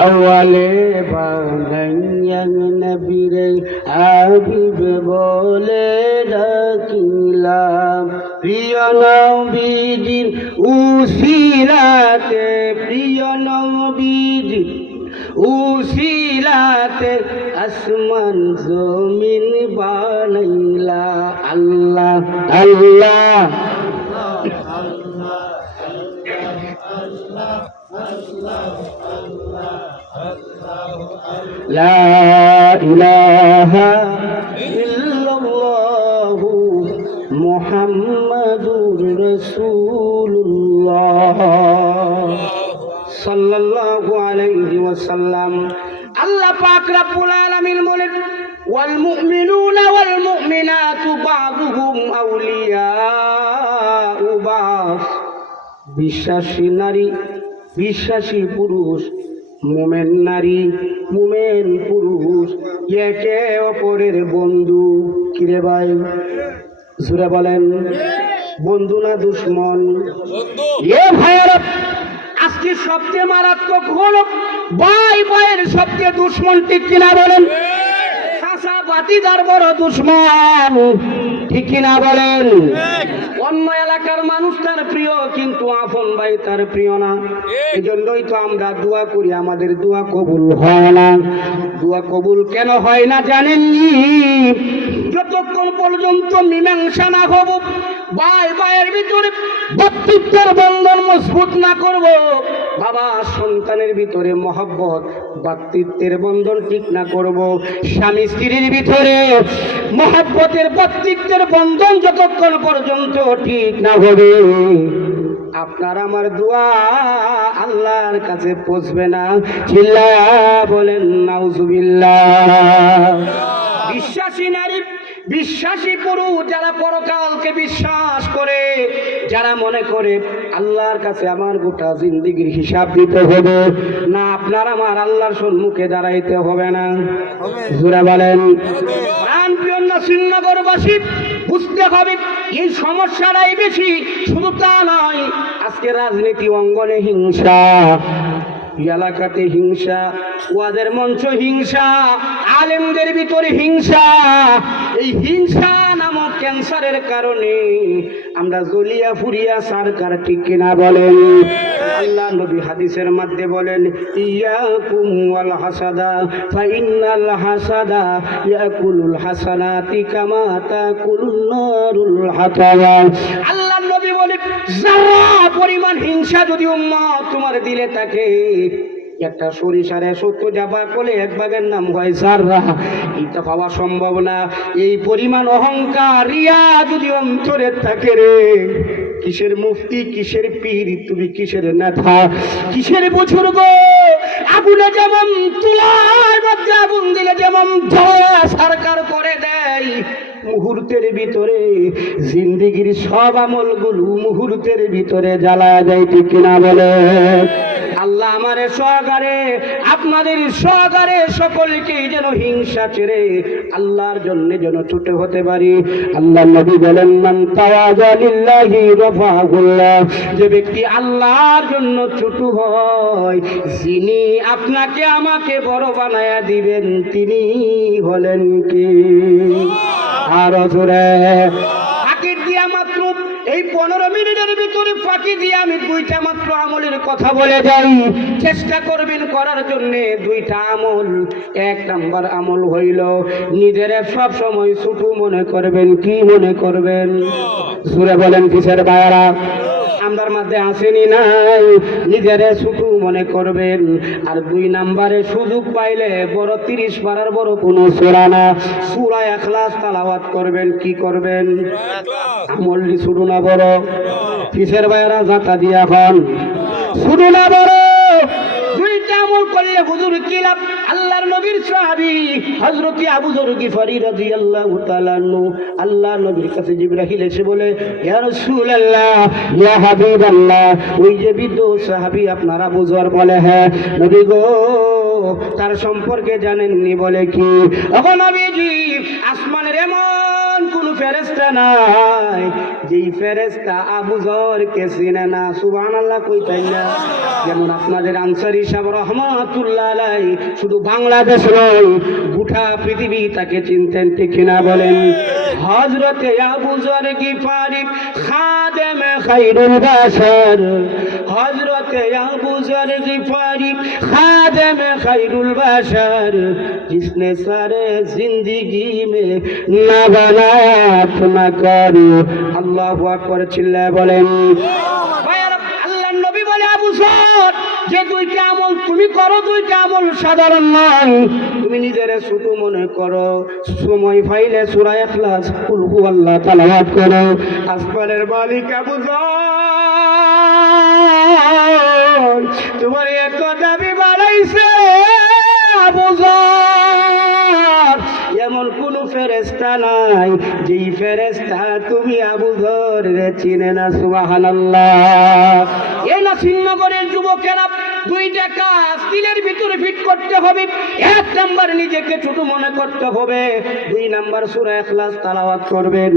আওয়ালে বানাইয়ান নবীরে হাবিব বলে ডাকিলাম, প্রিয় নবীজির উসিলাতে, প্রিয় নবীজির উসিলাতে আসমান জমিন বানাইলা। আল্লাহ আল্লাহ লা ইলাহা ইল্লাল্লাহ মুহাম্মাদুর রাসূলুল্লাহ সাল্লাল্লাহু আলাইহি ওয়াসাল্লাম। আল্লাহ পাক রব্বুল আলামিন বলেন, ওয়াল মুমিনুনা ওয়াল মুমিনাতু বাযুহুম আউলিয়াউ বায। বিশ্বাসী নারী, বিশ্বাসী পুরুষ, মুমিন নারী, মুমিন পুরুষ একে অপরের বন্ধু। কিরে ভাই, জোরে বলেন, বন্ধু না দুশ্মন? এ ভাইরা, আজকে সবচেয়ে মারাত্মক হলো ভাই ভাইয়ের সবচেয়ে দুশ্মন, ঠিক কিনা বলেন? চাচা ভাতিজার বড় দুশ্মন, ঠিক কিনা বলেন? অন্য এলাকার মানুষ তার প্রিয়, কিন্তু আপন ভাই তার প্রিয় না। এই জন্যই তো আমরা দোয়া করি, আমাদের দোয়া কবুল হয় না। দোয়া কবুল কেন হয় না জানেননি? যতক্ষণ পর্যন্ত মীমাংসা না হব, ভাই ভাইয়ের ভিতরে ভ্রাতৃত্বের বন্ধন মজবুত না করব, বাবা সন্তানের ভিতরে মহব্বত ভ্রাতৃত্বের বন্ধন ঠিক না করব, স্বামী স্ত্রীর ভিতরে মহব্বতের ভ্রাতৃত্বের বন্ধন যতক্ষণ পর্যন্ত ঠিক না হবে, আপনার আমার দোয়া আল্লাহর কাছে পৌঁছবে না। চিল্লায়া বলেন নাউজুবিল্লাহ। বিশ্বাসী নারী, বিশ্বাসী পুরুষ যারা পরকালকে বিশ্বাস করে, যারা মনে করে আল্লাহর কাছে আমার গোটা জিন্দেগির হিসাব দিতে হবে না, আপনার আমার আল্লাহর সম্মুখে দাঁড়াইতে হবে না। জোরে বলেন। প্রাণ প্রিয় শ্রীনগরবাসী, বুঝতে হবে এই সমস্যাটাই বেশি। শুধু তা নয়, আজকে রাজনীতি অঙ্গনে হিংসা, এলাকাতে হিংসা, ওয়াদের মঞ্চ হিংসা, আলেমদের ভিতরে হিংসা। এই হিংসা নামক ক্যান্সারের কারণে আমরা জ্বলিয়া ফুরিয়া সরকার, ঠিক কিনা বলেন? আল্লাহ নবী হাদিসের মধ্যে বলেন, ইয়াকুম ওয়াল হাসাদা ফাইন্নাল হাসাদা ইয়াকুলুল হাসানাতি কামা তাকুলুন নারুল হাতাওয়া। আল্লাহ নবী বলে, যারা পরিমাণ হিংসা যদি উম্মত তোমার দিলে থাকে, একটা সরিষারে 70 জাবা করলে এক ভাগের নাম হয় জাররা, এটা পাওয়া সম্ভব না। এই পরিমাণ অহংকার, রিয়া যদি অন্তরে থাকে রে, কিসের মুফতি, কিসের পীর, তুমি কিসের নেতা, কিসের বুজুর্গ? আগুনে যেমন তুলার মধ্যে আগুন দিলে যেমন সরকার করে দেয়, মুহূর্তের ভিতরে জিন্দেগির সব আমলগুলো মুহূর্তের ভিতরে জ্বালা দেয়, ঠিক কিনা বলে? আল্লাহ আমারে সহকারে, আপনাদের সহকারে সকলকে যেন হিংসা ছেড়ে আল্লাহর জন্য যেন ছুটে হতে পারি। আল্লাহ নবী বলেন, মান তাওয়াযা লিল্লাহি রাফাহুল্লাহ। যে ব্যক্তি আল্লাহর জন্য ছোট হয়, যিনি আপনাকে আমাকে বড় বানায়া দিবেন, তিনি হলেন কি? আরো জোরে। ফাঁকি দিয়া মাত্র এই 15 মিনিটের ভিতরে ফাঁকি দিয়ে আমি 2টা মাত্র আমলের কথা বলে যাই। চেষ্টা করবেন করার জন্য 2টা আমল। 1 নাম্বার আমল হইল, নিজের সব সময় ছোট মনে করবেন। কি মনে করবেন? সুরে বলেন কিসের ভাইরা? আমার মধ্যে আসেনি নাই, নিজের ছোট মনে করবেন। আর 2 নাম্বারে সুযোগ পাইলে বড় 30 পারার বড় কোনো সূরা না, সূরা ইখলাস তেলাওয়াত করবেন। কি করবেন? আমলটি ছোট না বড়? কিসের ভাইরা? জাতা দিয়া খান। ছোট না বড়? 2টা আমল করলে হুজুর কি লাভ? আল্লাহর নবীর সাহাবী হযরত আবু যর গিফারী রাদিয়াল্লাহু তাআলা আনহু আল্লাহর নবীর কাছে জিবরাইল এসে বলে, ইয়া রাসূলুল্লাহ, ইয়া হাবিবাল্লাহ, ওই যে বৃদ্ধ সাহাবী আপনার আবু যর বলে, হ্যাঁ নবী গো, তার সম্পর্কে জানেননি? বলে কি? ওগো নবীজি, আসমানের এমন কোন ফেরেশতা নাই যেই ফেরেশতা আবু যরকে চিনে না। সুবহানাল্লাহ কইতাই না? যেমন আপনাদের আনসারী সাহেব রহমাতুল্লাহ আলাইহি শুধু বাংলাদেশ নয়, গোটা পৃথিবী তাকে চিনতেন, ঠিক কিনা বলেন? হযরতে আবু যর গিফারী খাদেমে খায়রুল বাশার, হযরতে আবু যর গিফারী খাদেমে খায়রুল বাশার, जिसने सारे जिंदगी में ना बनाया अपना करो। अल्लाहु আকবার, চিল্লায় বলেন। আল্লাহর নবী বলে, আবু যর যে দুইটা আমল তুমি করো, দুইটা আমল সাধারণ নয়। তুমি নিজের ছোট মনে করো, সময় পাইলে সূরা ইখলাস কুল হুয়াল্লাহ তেলাওয়াত করো। আসমানের মালিক আবু যর তোমার এত দাবি বাড়াইছে আবু যর, এমন কোন ফেরেশতা নাই যেই ফেরেশতা তুমি আবু যরের চিনে না। সুবহানাল্লাহ। এই নাসিরনগরের যুবকেরা দুইটা কাজ দিলের ভিতরে ফিট করতে হবে। এক নাম্বার নিজেকে ছোট মনে করতে হবে, দুই নাম্বার সূরা ইখলাস তেলাওয়াত করবেন।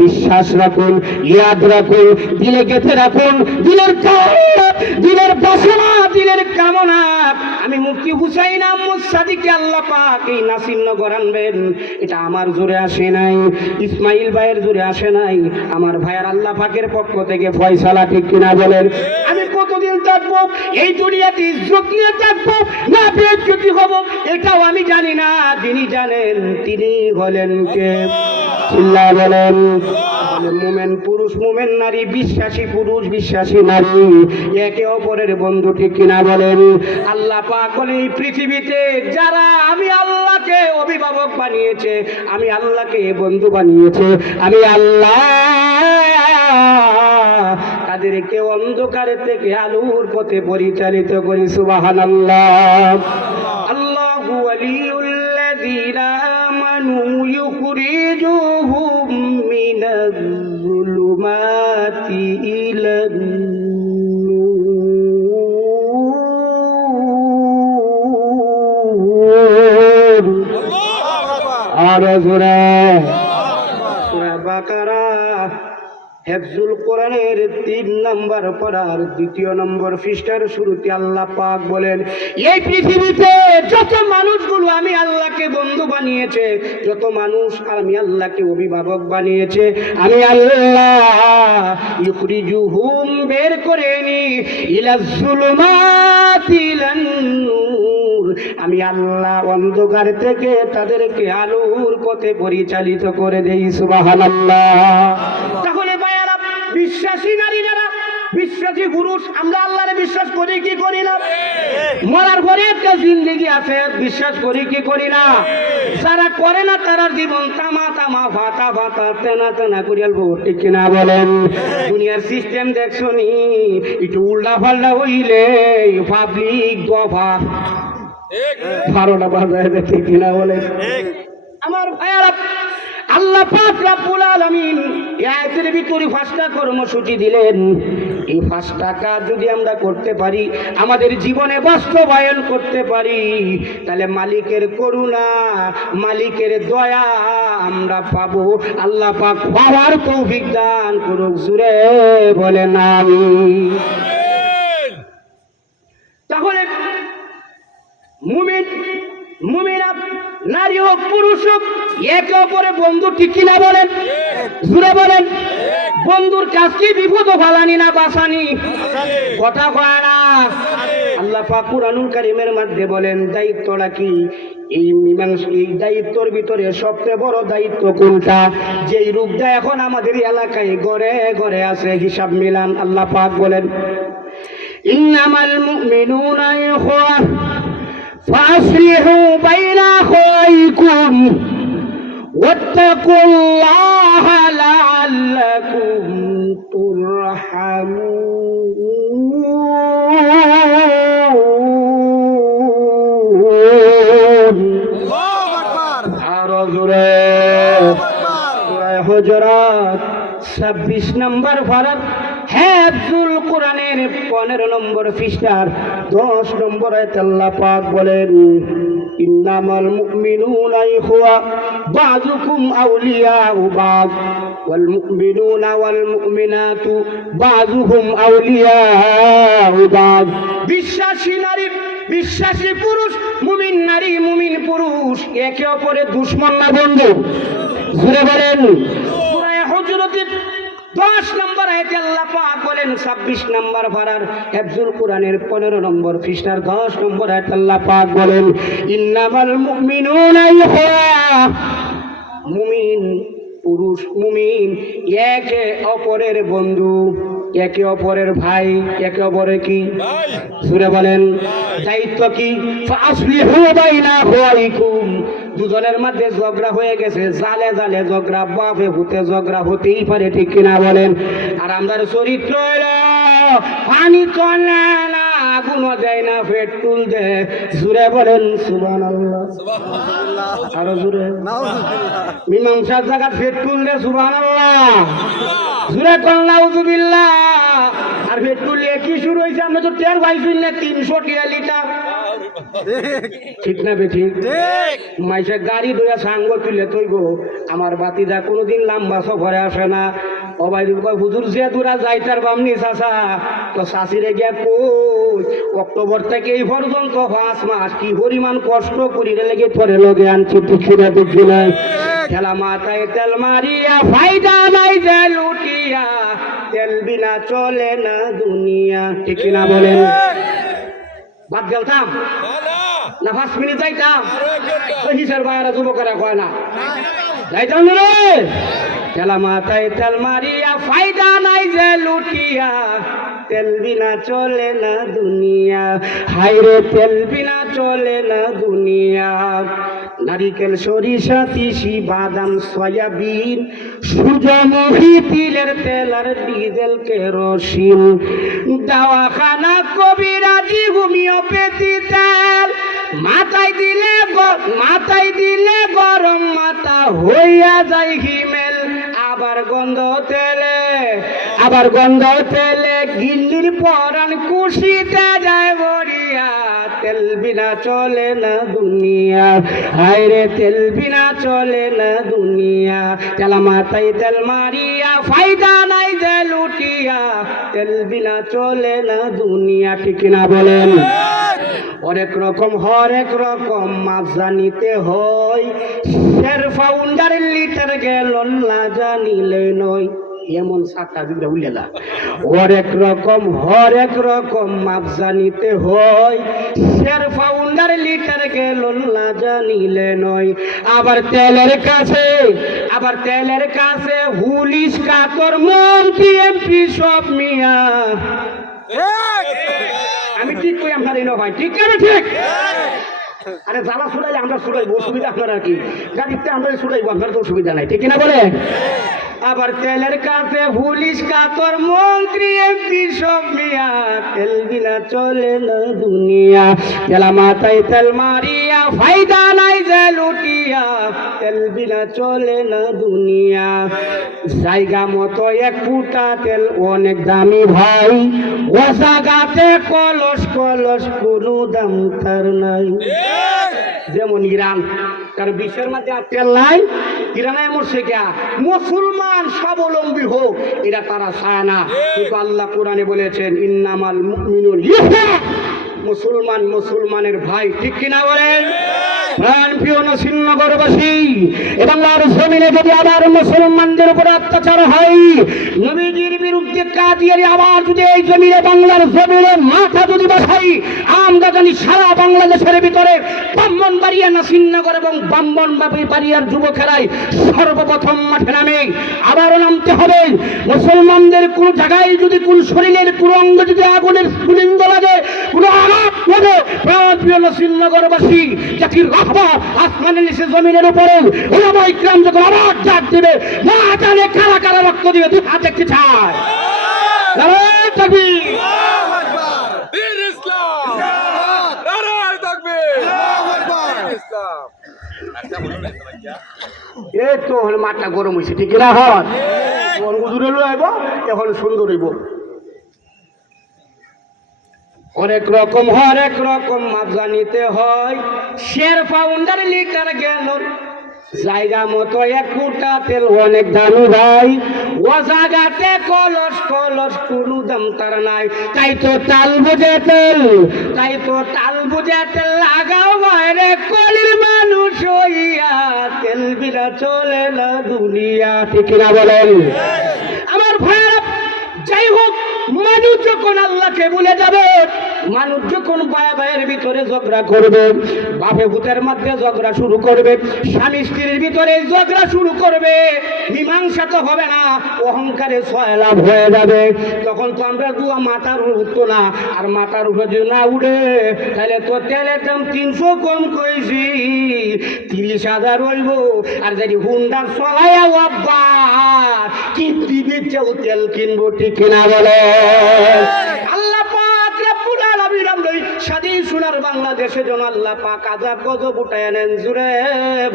বিশ্বাস রাখুন, ইয়াদ রাখুন, দিলে গেঁথে রাখুন, দিলের দিলের বাসনা, দিলের কামনা। আমি মুফতি হুসাইন আহমদ সাদিকে আল্লাহ পাক এই নাসিরনগর আনবেন, এটা আমার জোরে আসে নাই, ইসমাইল ভাইয়ের জোরে আসে নাই, আমার ভাইয়ের আল্লাহ পাকের পক্ষ থেকে ফয়সালা। ঠিক কিনা বলেন? আমি কতদিন থাকবো এই দুনিয়াতে, ইজ্জত নিয়ে থাকবো না বেইজ্জতি হব এটাও আমি জানি না, যিনি জানেন তিনি হলেন কে? চিল্লা বলেন। মোমেন পুরুষ, মোমেন নারী, বিশ্বাসী পুরুষ, বিশ্বাসী নারী একে অপরের বন্ধু। ঠিক কিনা বলেন? আল্লাহ পাক বলে এই পৃথিবীতে যারা আমি আল্লাহকে অভিভাবক বানিয়েছে, আমি আল্লাহকে বন্ধু বানিয়েছে, আমি আল্লাহ তাদেরকে অন্ধকার থেকে আলোর পথে পরিচালিত করি। সুবহানাল্লাহ। আল্লাহু ওয়ালিউল্লাযীনা আমানু ইউখরিজুহুম মিনাজ-যুলুমাতি ইলান-নূর। আর সূরা বাকারা হেফজুল কোরআনের 3 নম্বর পড়ার 2 নম্বর পৃষ্ঠার শুরুতে আল্লাহ পাক বলেন, এই পৃথিবীতে যত মানুষগুলো আমি আল্লাহকে বন্ধু বানিয়েছে, যত মানুষ আমি আল্লাহকে অভিভাবক বানিয়েছে, আমি আল্লাহ ইউখরিজুহুম বের করে নি ইলাজ-যুলুমাতি ইলান-নূর, আমি আল্লাহ অন্ধকার থেকে তাদেরকে আলোর পথে পরিচালিত করে দেই। সুবহানাল্লাহ। তাহলে ভাইয়ারা, বিশ্বাসী নারী যারা, বিশ্বাসী পুরুষ, আমরা আল্লাহরে বিশ্বাস করি কি করি না? মরার পরে একটা জিন্দেগি আছে, বিশ্বাস করি কি করি না? যারা করে না তারা জীবন তামা তামা, ফাটা ফাটা, তেনা তেনা করিয়ালবো। ঠিক কিনা বলেন? দুনিয়ার সিস্টেম দেখছো নি, একটু উল্টা পাল্টা হইলে পাবলিক দফা 12টা বাজায়। ঠিক কিনা বলেন? আমার ভাইয়ারা, আল্লাহ পাক রব্বুল আলামিন এই আয়াতের ভিতরে 5টা কর্মসূচি দিলেন। এই 5টা কাজ যদি আমরা করতে পারি, আমাদের জীবনে বাস্তবায়ন করতে পারি, তাহলে মালিকের করুণা, মালিকের দয়া আমরা পাবো। আল্লাহ পাক পাওয়ার তৌফিক দান করুক। জুড়ে বলেন আমিন। তাহলে মুমিন, মুমিনা, নারী হোক পুরুষ হোক, একে অপরে বন্ধু। ঠিক কিনা বলেন? জুড়ে বলেন। বন্ধুর কাছ কি বিপদ ফালানি না বাঁচানি? কথা কয় না। আল্লাহ পাক কুরআনুল কারীমের মধ্যে বলেন দায়িত্বটা কি? এই দায়িত্বর ভিতরে সবচেয়ে বড় দায়িত্ব কোনটা? যেই রূপটা এখন আমাদের এলাকায় ঘরে ঘরে আছে, হিসাব মিলান। আল্লাহ পাক বলেন, ইন্নামাল মুমিনুনা ইখওয়া فأصلحوا بين أخويكم واتقوا الله لعلكم ترحمون. الله أكبر. সূরা হুজুরাত 26 নম্বর পারা হেফজুল কোরআনের 15 নম্বর পৃষ্ঠার 10 নম্বর আয়াতে আল্লাহ পাক বলেন, ইন্নামাল মুমিনুনা ইখওয়া বাযুকুম আউলিয়াউ বায ওয়াল মুমিনুনা ওয়াল মুমিনাতু বাযুহুম আউলিয়াউ বায। বিশ্বাসী নারী, বিশ্বাসী পুরুষ, মুমিন নারী, মুমিন পুরুষ একে অপরের দুশমন না বন্ধু? জুড়ে বলেন। সূরা হুজুরাতের 10 নম্বর আয়াতে আল্লাহ পাক বলেন, 26 নম্বর পারার হেফজুল কোরআনের 15 নম্বর পৃষ্ঠার 10 নম্বর আয়াতে আল্লাহ পাক বলেন, ইন্নামাল মুমিনুনা ইখওয়া, মুমিন পুরুষ, মুমিন একে অপরের বন্ধু। একে অপরের ভাই, একে অপরের কি সুরে বলেন দায়িত্ব কি ফাসলিহু বাইনা আখওয়াইকুম, দুজনের মধ্যে ঝগড়া হয়ে গেছে, জালে জালে ঝগড়া, বাপে ভূতে ঝগড়া হতেই পারে, ঠিক কিনা বলেন। আর আমাদের চরিত্র হলো পানি চলে না, আগুনও দেয় না, পেট্রোল দেয়। জুড়ে বলেন সুবহানাল্লাহ, আরো জুড়ে। মীমাংসার জায়গা পেট্রোল দেয়, সুবহানাল্লাহ, জুড়ে কোন নাউযুবিল্লাহ। আর পেট্রোল কি শুরু হয়েছে, আমরা তো তেল পাইছি না 300 লিটার, ঠিক না বেঠিক? মাইসে গাড়ি ধুয়া সাঙ্গ তুলে তৈব। আমার বাতিদা কোনোদিন লম্বা সফরে আসে না, অবাই হুজুর যে দূরা যাইতার বামনি চাষা, তো শাশিরে গিয়া কই অক্টোবর থেকে এই পর্যন্ত 5 মাস কি পরিমাণ কষ্ট করি লেগে পরে লগে আনছি, ঠিক না? খেলা মাথায় তেল মারিয়া ফায়দা নাই যে লুটিয়া, তেল বিনা চলে না দুনিয়া, ঠিক না বলেন? বাদ গেলতাম না 5 মিনিট যাইতাম, হিসার বাইরা যুবকেরা কয় না যাইতাম না রে। তেলা মাথায় তেল মারিয়া ফায়দা নাই যে লুটিয়া, তেল বিনা চলে না দুনিয়া, হাইরে তেল বিনা চলে না দুনিয়া। নারিকেল, সরিষা, তিসি, বাদাম, সয়াবিন, সূর্যমুখী, তিলের তেল আর ডিজেল, কেরোসিন, দাওয়াখানা, কবিরাজি, হোমিওপ্যাথি তেল, মাথায় দিলে গরম মাথা হইয়া যায় হিমেল। আবার গন্ধ তেলে গিন্নির পরাণ কুশিতে যায় বড়িয়া, তেল বিনা চলে না দুনিয়া, হায়রে তেল বিনা চলে না দুনিয়া। তেলা মাথায় তেল মারিয়া ফায়দা নাই যে লুটিয়া, তেল বিনা চলে না দুনিয়া, ঠিক না বলেন? অনেক রকম হরেক রকম মাছ জানিতে হয়, শের ফাউন্ডার লিটার গেল না জানিলে নয়, এমন সাতটা দিকটা উল্লেলা। হরেক রকম মাপ জানিতে হয়, শের ফাউন্ডার লিটার গেল না জানিলে নয়। আবার তেলের কাছে হুলিশ, কাতর, মন্ত্রী, এমপি সব মিয়া। আমি ঠিক কই আপনার এই ভাই, ঠিক আছে? ঠিক। আরে জ্বালা ছুড়াইলে আমরা ছুড়াইবো, অসুবিধা আপনারা কি? গাড়িতে আমরা ছুড়াইবো, আপনার তো অসুবিধা নাই, ঠিক না বলে? আবার তেলের কাছে পুলিশ, কাতর, মন্ত্রী, এমপি সব মিয়া, তেল বিনা চলে না দুনিয়া। তেলা মাথায় তেল মারিয়া ফায়দা নাই যে লুটিয়া, তেল বিনা চলে না দুনিয়া। জায়গা মতো 1 ফুটা তেল অনেক দামি ভাই, ও জায়গাতে কলস কোনো দাম তার নাই। যেমন ইরান, কারণ বিশ্বের মধ্যে আর তেল নাই, ইরানে মরছে গিয়া। মুসলমান স্বাবলম্বী হোক এটা তারা চায় না, কিন্তু আল্লাহ কোরআনে বলেছেন ইন্নামাল মুমিনুন ইখওয়া, মুসলমানের ভাই, ঠিক কিনা বলেন? প্রিয় নগরবাসী, বাংলার জমিনে যদি আবার মুসলমানদের উপর অত্যাচার হয়, নবীজির বিরুদ্ধে কাদিয়ারি আবার যদি এই জমিনে, বাংলার জমিনে মাথা যদি বসাই, আমরা জানি সারা বাংলাদেশের ভিতরে ব্রাহ্মণবাড়িয়া, নাসিরনগর এবং ব্রাহ্মণবাড়িয়ার যুবকেরাই সর্বপ্রথম মাঠে নামে। আবারও নামতে হবে। মুসলমানদের কোন জায়গায় যদি কোন শরীরের কোন অঙ্গ যদি আগুনের স্ফুলিঙ্গ লাগে, কোন আঘাত লাগে, প্রিয় নগরবাসী, জাতির আসমানের নিচে জমিনের উপরে ওলামা ইকরাম যখন আবার ডাক দিবে, না জানে কারা কারা রক্ত দিবে, তুই হাত দেখতে চায়। নারায়ে তাকবীর, আল্লাহু আকবার, বীর ইসলাম, নারায়ে তাকবীর, আল্লাহু আকবার, ইসলাম। এই তো মাঠটা গরম হয়েছে, ঠিক না? হয় হুজুরে লই আইব, এখন সুন্দর হইব। হরেক রকম মাপ জানিতে হয়, শের ফাউন্ডার লিটার গেল, জায়গা মতো 1 ফুটা তেল অনেক দামি ভাই, ও জায়গাতে কলস কোনো দাম তার নাই। তাই তো তাল বুঝে তেল লাগাও বাইরে, কলির মানুষ হইয়া, তেল বিনা চলে না দুনিয়া, ঠিক না বলেন? আমার ভাইরা, যাই হোক, মানুষ যখন আল্লাহকে ভুলে যাবে, মানুষ যখন ভাই ভাইয়ের ভিতরে ঝগড়া করবে, বাপে ভূতের মধ্যে ঝগড়া শুরু করবে, স্বামী স্ত্রীর ভিতরে ঝগড়া শুরু করবে, মীমাংসা তো হবে না, অহংকারে সয়লাভ হয়ে যাবে। তখন তো আমরা দুয়া মাথার উঠতো না, আর মাথার উপরে যদি না উঠে তাহলে তো তেলের দাম 300 কম কইছি 30,000 হইব। আর যদি হুন্ডা চলাইয়া আব্বা কি দিবি তেল কিনবো, ঠিক কিনা বলে? আল্লাহ পাক রব্বুল আলামিন আমরা স্বাধীন সোনার বাংলাদেশে যেন আল্লাহ পাক আযাব গজব উঠায় নেন, জুড়ে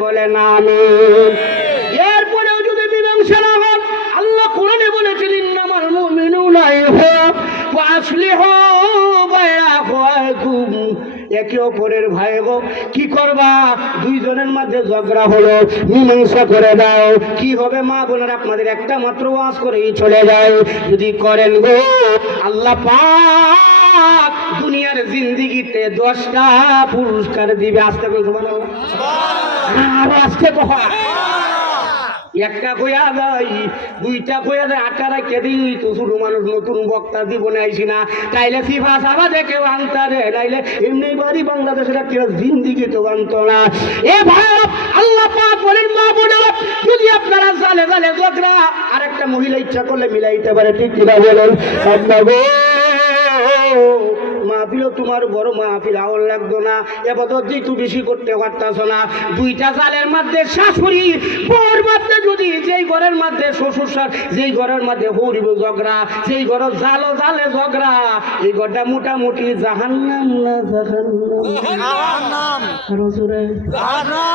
বলেন আমিন। এরপরেও যদি মীমাংসা না হয়, আল্লাহ কোরআনে বলেছেন ইন্নামাল মুমিনুনা ওয়া আসলিহু বাইনা আখওয়াইকুম, একে অপরের ভাই গো কি করবা, দুইজনের মধ্যে ঝগড়া হলো, মীমাংসা করে দাও। কি হবে মা বোনের, আপনাদের একটা মাত্র ওয়াজ করেই চলে যায়, যদি করেন গো আল্লাহ পাক দুনিয়ার জিন্দেগিতে 10টা পুরস্কার দিবে। আস্তে করে সুবহানাল্লাহ, আর আস্তে কহা, একটা কইয়া যায়, দুইটা কইয়া যায়, 8টা রাখে দিই তো ছোট মানুষ, নতুন বক্তা জীবনে আইসি না, তাইলে সিফা সাবা দেখে আনতারে, নাইলে এমনি বাড়ি বাংলাদেশের একটা জিন্দিগি তো আনত না। এ ভাই আল্লাহ পাক বলেন মা বোনেরা, যদি আপনারা জালে জালে ঝগড়া আর একটা মহিলা ইচ্ছা করলে মিলাইতে পারে, ঠিক কিনা বলেন? মাহফিল তোমার বড় মাহফিল, আওয়াল লাগতো না, এবাদত যেহেতু বেশি করতে পারতাছ না, দুইটা জালের মধ্যে শাশুড়ি বউর মধ্যে যদি যেই ঘরের মধ্যে শ্বশুর শাশ, যেই ঘরের মধ্যে হরিব ঝগড়া, সেই ঘরের জালো জালে ঝগড়া, এই ঘরটা মোটামুটি জাহান্নাম না জাহান্নাম,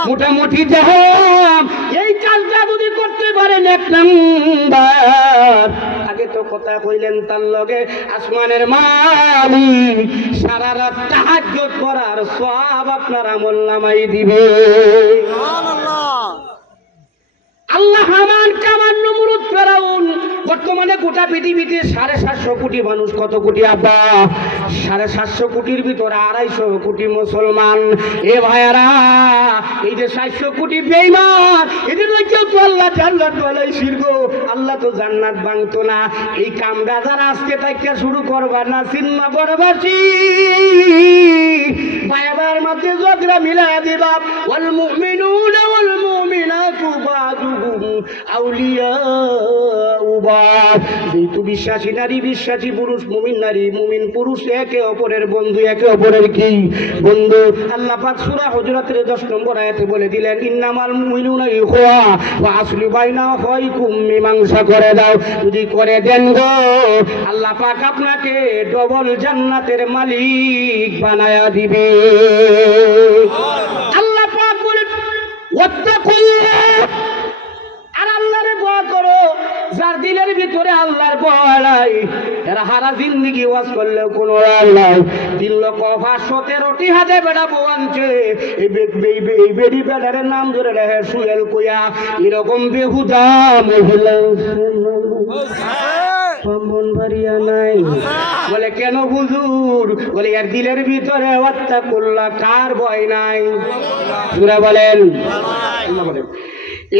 মোটামুটি জাহান্নাম। এই কাজটা যদি করতে পারেন 1 নাম্বার, আগে তো কথা কইলেন তার লগে আসমানের মালিক সারা রাত তাহাজ্জুদ করার সওয়াব আপনার আমলনামায় দিবে। আল্লাহ হামান কামান নমরুদ ফেরাউন, বর্তমানে গোটা পৃথিবীতে 750 কোটি মানুষ, কত কোটি আব্বা? 750 কোটির ভিতরে 250 কোটি মুসলমান। এ ভাইয়ারা, এই যে 700 কোটি বেঈমান, এদের কেউ তো আল্লাহ জান্নাত বানাইছিল গো, আল্লাহ তো জান্নাত ভাঙতো না। এই কামটা যারা আজকে থেকে শুরু করবার না, সিনেমা বড়বাসী ভাইয়াবার মধ্যে ঝগড়া মিলাই দিবা। ওয়াল মুমিনুনা ওয়াল মুমিনাতু বাদুহুম আউলিয়াউ বাদ, যেহেতু বিশ্বাসী নারী বিশ্বাসী পুরুষ, মুমিন নারী মুমিন পুরুষ একে অপরের বন্ধু, একে অপরের কি বন্ধু। আল্লাহ পাক সূরা হুজুরাতের 10 নম্বর আয়াতে বলে দিলেন ইন্নামাল মুমিনুনা ইখওয়া ওয়া আসলি বাইনা আখাইকুম, মীমাংসা করে দাও, যদি করে দেন গো আল্লাহ পাক আপনাকে ডবল জান্নাতের মালিক বানায়া দিবে। আল্লাহ পাক বলেন ওয়াত্তাকুল্লাহ, আর আল্লাহরে ভয় করো। যার দিলের ভিতরে আল্লাহর ভয় নাই, এরা হারা জিন্দেগি ওয়াজ করলেও কোনো আল্লাহ 3,513টি হাতে বেড়া বউ আনছে, এই বেড়ি বেড়ার নাম ধরে রেখে সুয়েল কইয়া, এরকম বেহুদা মহিলা মন ভরিয়া নাই। বলে কেন হুজুর? বলে এর দিলের ভিতরে ওয়াত্তাকুল্লাহ, কার ভয় নাই? সূরা বলেন, আল্লাহ বলেন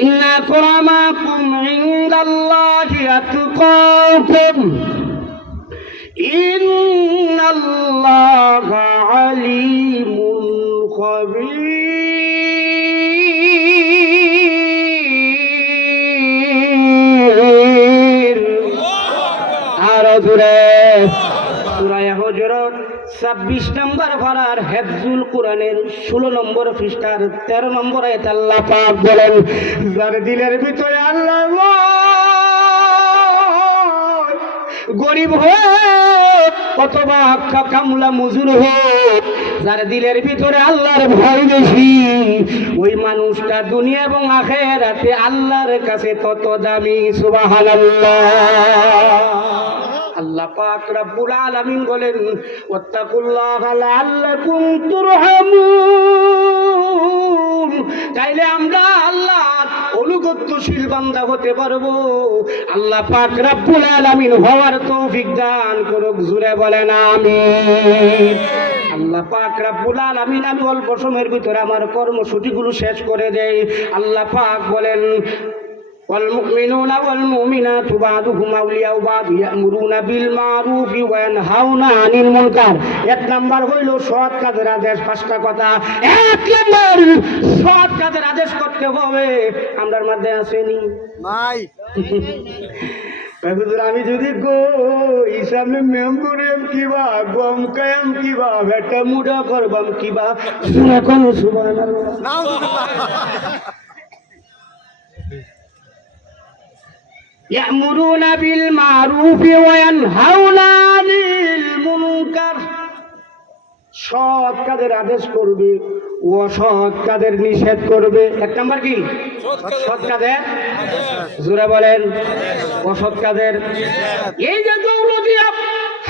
ইন্না আকরামাকুম ইনদাল্লাহি আতকাকুম ইন্নাল্লাহা আলিমুন খাবীর। আর জোরে সূরা হুজুরাত 26 নম্বর পারার হেফজুল কোরআনের 16 নম্বর পৃষ্ঠার 13 নম্বর আয়াতে আল্লাহ পাক বলেন যার দিলের ভিতরে আল্লাহ গরিব হোক অথবা কামলা মজুর হোক, যার দিলের ভিতরে আল্লাহর ভয় বেশি, ওই মানুষটা দুনিয়া এবং আখিরাতে আল্লাহর কাছে তত দামি। সুবহানাল্লাহ। আল্লাহ পাক রব্বুল আলামিন বলেন ওয়াত্তাকুল্লাহা লাআল্লাকুম তুরহামুন, তাইলে আমরা আল্লাহর অনুগত্যশীল বান্দা হতে পারবো। আল্লাহ পাক রব্বুল আলামিন হওয়ার তৌফিক দান করুক, জোরে বলেন আমিন। আল্লাহ পাক রব্বুল আলামিন, আমি অল্প সময়ের ভিতরে আমার কর্মসূচিগুলো শেষ করে দেই। আল্লাহ পাক বলেন والمؤمنون والمؤمنات بعضهم أولياء بعض يأمرون بالمعروف وينهون عن المنكر এক নাম্বার হইল সৎ কাজের আদেশ পাঁচটা কথা এক নাম্বার সৎ কাজের আদেশ করতে হবে আমরার মধ্যে আসেনি নাই আমি যদি কই সামনে মেম্বুরিয়াম কিবা গম কায়াম কিবা ভেটা মুডা করবাম কিবা এখন সুবহানাল্লাহ يأمرون بالمعروف وينهون عن المنكر সৎ কাজের আদেশ করবে অসৎ কাজের নিষেধ করবে এক নাম্বার কি সৎ কাজের জোরে বলেন অসৎ কাজের এই যে দৌলতিয়া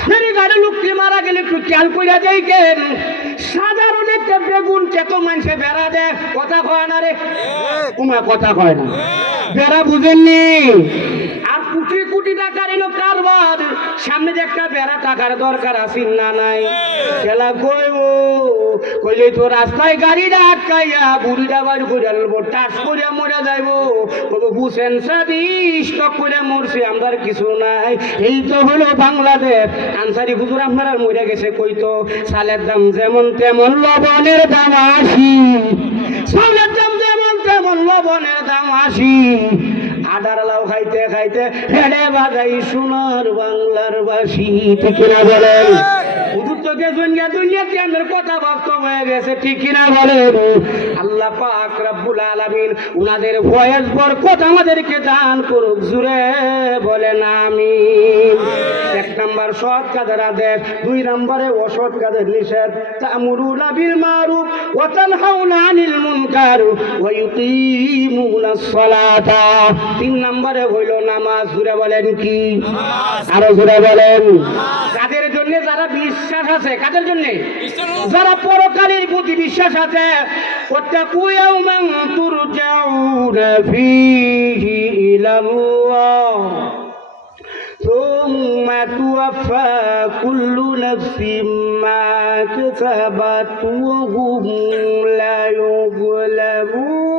ফেরি গাড়ি লোককে মারা গেলে একটু খেয়াল কইরা যাই কেন সাধারণ একটা বেগুন চেত মানুষে বেড়া দেয় কথা কয় না রে উমা কথা কয় না বেড়া বুঝেননি আর কোটি কোটি টাকার এলো কারবার সামনে যে একটা বেড়া টাকার দরকার আছে না নাই খেলা কইব কইলে তো রাস্তায় গাড়িটা আটকাইয়া বুড়িটা বাড়ি করে আনবো টাস করে মরে যাইব বুঝেন সাদি স্টক করে মরছে আমার কিছু নাই এই তো হলো বাংলাদেশ আনসারি হুজুর আপনার মরে গেছে কইতো চালের দাম যেমন তেমন লবণের দাম আসি চালের দাম যেমন তেমন লবণের দাম আসি আদার লাউ খাইতে খাইতে হেডে বাজাই সোনার বাংলার বাসি ঠিক কিনা বলেন হুজুর তো গেছেন দুনিয়াতে আমাদের কথা বাস্তব হয়ে গেছে ঠিক কিনা বলেন আল্লাহ পাক রব্বুল আলামিন উনাদের ভয়েস বরকত আমাদেরকে দান করুক জুড়ে বলেন আমিন এক নাম্বার সৎ কাজের আদেশ দুই নম্বরে অসৎ কাজের নিষেধ তা'মুরুনা বিল মারুফ ওয়া তানহাউনা আনিল মুনকার ওয়া ইউকিমুনাস সালাতা তিন নম্বরে হইল নামাজ জুড়ে বলেন কি আরো জুড়ে বলেন কাদের জন্য যারা বিশ্বাস আছে কাদের জন্য যারা পরকালের প্রতি বিশ্বাস আছে ওয়াত্তাকু ইয়াওমান তুরজাউনা ফীহি ইলাল্লাহ ثم توفى كل نفس ما كسبت وهم لا يظلمون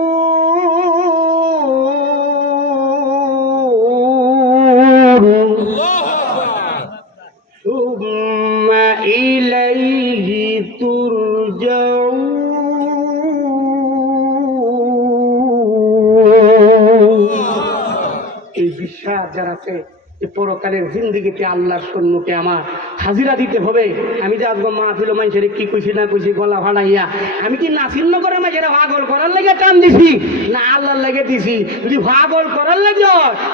ثم إليه ترجعون এই বিশ্বাস যারা আছে পরকালের জিন্দিগিতে আল্লাহর সন্মুখে আমার হাজিরা দিতে হবে আমি যে আজকে মাহফিল মানুষের কি কইছি না কইছি গলা ফাড়াইয়া আমি কি নাসিল নগরে মাঝে ভাগল করার লাগে টান দিছি না আল্লাহর লাগে দিছি যদি ভাগল করার লাগে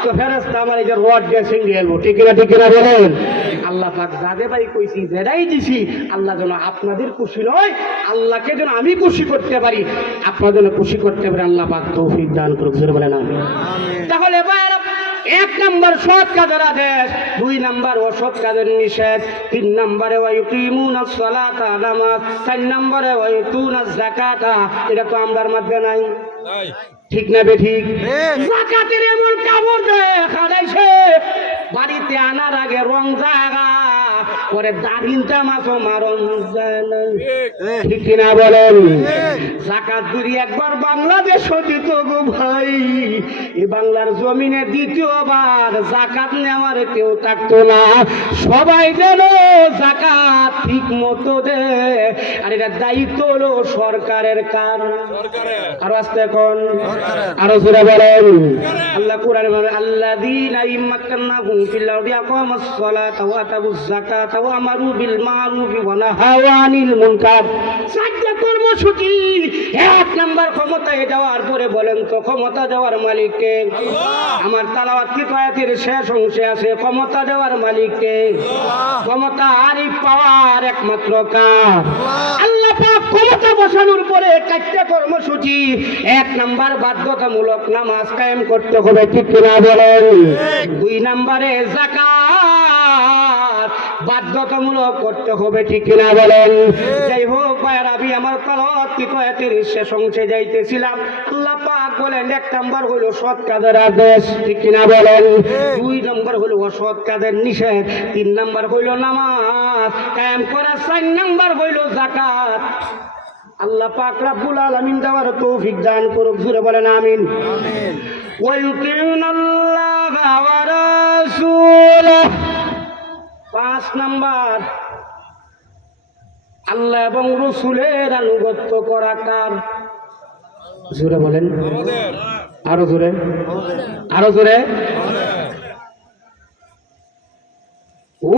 তো ফেরেশতা আমার এই যে রড দিয়ে সিঙ্গে এলবো ঠিক না বলেন আল্লাহ পাক যাদে ভাই কইছি যেটাই দিছি আল্লাহ যেন আপনাদের খুশি নয় আল্লাহকে যেন আমি খুশি করতে পারি আপনাদের যেন খুশি করতে পারি আল্লাহ পাক তৌফিক দান করুক জোরে বলেন আমিন তাহলে এক নম্বর সৎ কাজের আদেশ দুই নম্বর অসৎ কাজের নিষেধ তিন নম্বরে ওয়ায়ুকিমুনাস সালাতা নামাজ চার নম্বরে ওয়ায়ুতুনাজ যাকাতা এটা তো আমরার মধ্যে নাই ঠিক না বে ঠিক যাকাতের এমন কামড় দেয় খাড়াইছে বাড়িতে আনার আগে রং জাগা পরে দাঁড়িনটা মাছও মারণ যায় না ঠিক কিনা বলেন যাকাত যদি একবার বাংলাদেশ দিত গো ভাই এই বাংলার জমিনে দ্বিতীয়বার যাকাত নেওয়ার কেউ থাকতো না সবাই যেন যাকাত ঠিক মতো দেয় আর এটা দায়িত্ব হলো সরকারের কার আরো আসতে এখন আরো জোরে বলেন আল্লাহ কোরআনে বলেন আল্লাযীনা ইম্মাক্কান্নাহুম ফিল আরদি আকামাস সালাতা ওয়া আতাবুজ যাকাতা ওয়া আমারু বিল মারুফ ওয়া নাহাউ আনিল মুনকার চারটা কর্মসূচি এক নাম্বার ক্ষমতায় দেওয়ার পরে বলেন তো ক্ষমতা দেওয়ার মালিক কে আমার তেলাওয়াত কি আয়াতের শেষ অংশে আছে ক্ষমতা দেওয়ার মালিক কে ক্ষমতা আরিফ পাওয়ার একমাত্র কার আল্লাহ পাক ক্ষমতা বসানোর পরে চারটা কর্মসূচি এক নাম্বার বাধ্যতামূলক নামাজ কায়েম করতে হবে ঠিক কিনা বলেন দুই নম্বরে যাকাত বাধ্যতামূলক করতে হবে ঠিক কিনা বলেন যাই হোক ভাইয়ার আমি আমার তেলাওয়াত কি আয়াতের শেষ অংশে যাইতেছিলাম আল্লাহ পাক বলেন এক নাম্বার হলো সৎ কাজের আদেশ ঠিক কিনা বলেন দুই নম্বর হলো অসৎ কাজের নিষেধ তিন নাম্বার হইল নামাজ কায়েম করা চার নাম্বার হইল যাকাত আল্লাহ পাক রব্বুল আলামিন দেওয়ার তৌফিক দান করুক জোরে বলেন আমিন ويطيعون الله ورسوله 5 নাম্বার আল্লাহ এবং রাসূলের আনুগত্য করা কার? জোরে বলেন, আরো জোরে, আরো জোরে।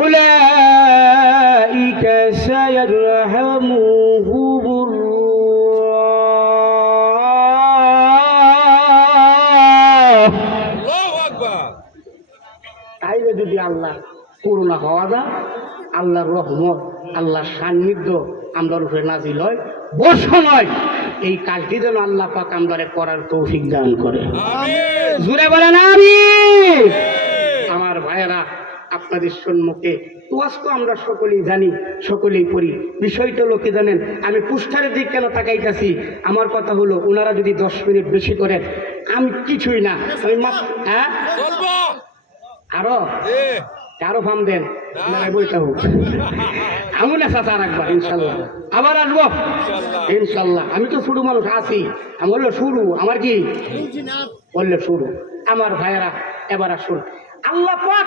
উলাইকা সায়ারহামুহুমুল্লাহ। তাইলে যদি আল্লাহ করুণা হওয়া যায়, আল্লাহর রহমত, আল্লাহর সান্নিধ্য আমরার উপরে নাজিল হয়, বর্ষণ হয়, এই কাজটি যেন আল্লাহ পাক আমরারে করার তৌফিক দান করে। জোরে বলেন আমিন। আমার ভাইয়েরা, আপনাদের সম্মুখে ওয়াজ তো আমরা সকলেই জানি, সকলেই পড়ি। বিষয়টা লোকে জানেন। আমি পুস্টারের দিক কেন তাকাইতেছি? আমার কথা হলো, ওনারা যদি 10 মিনিট বেশি করেন, আমি কিছুই না। আমি হ্যাঁ আরো আরো ফার্ম দেন, বইটা হোক। আমি না চাচা রাখবা ইনশাল্লাহ, আবার আসবো ইনশাল্লাহ। আমি তো শুরু মানুষ আছি, আমি বললো শুরু, আমার কি বললে শুরু। আমার ভাইয়েরা, এবার আসুন, আল্লাহ পাক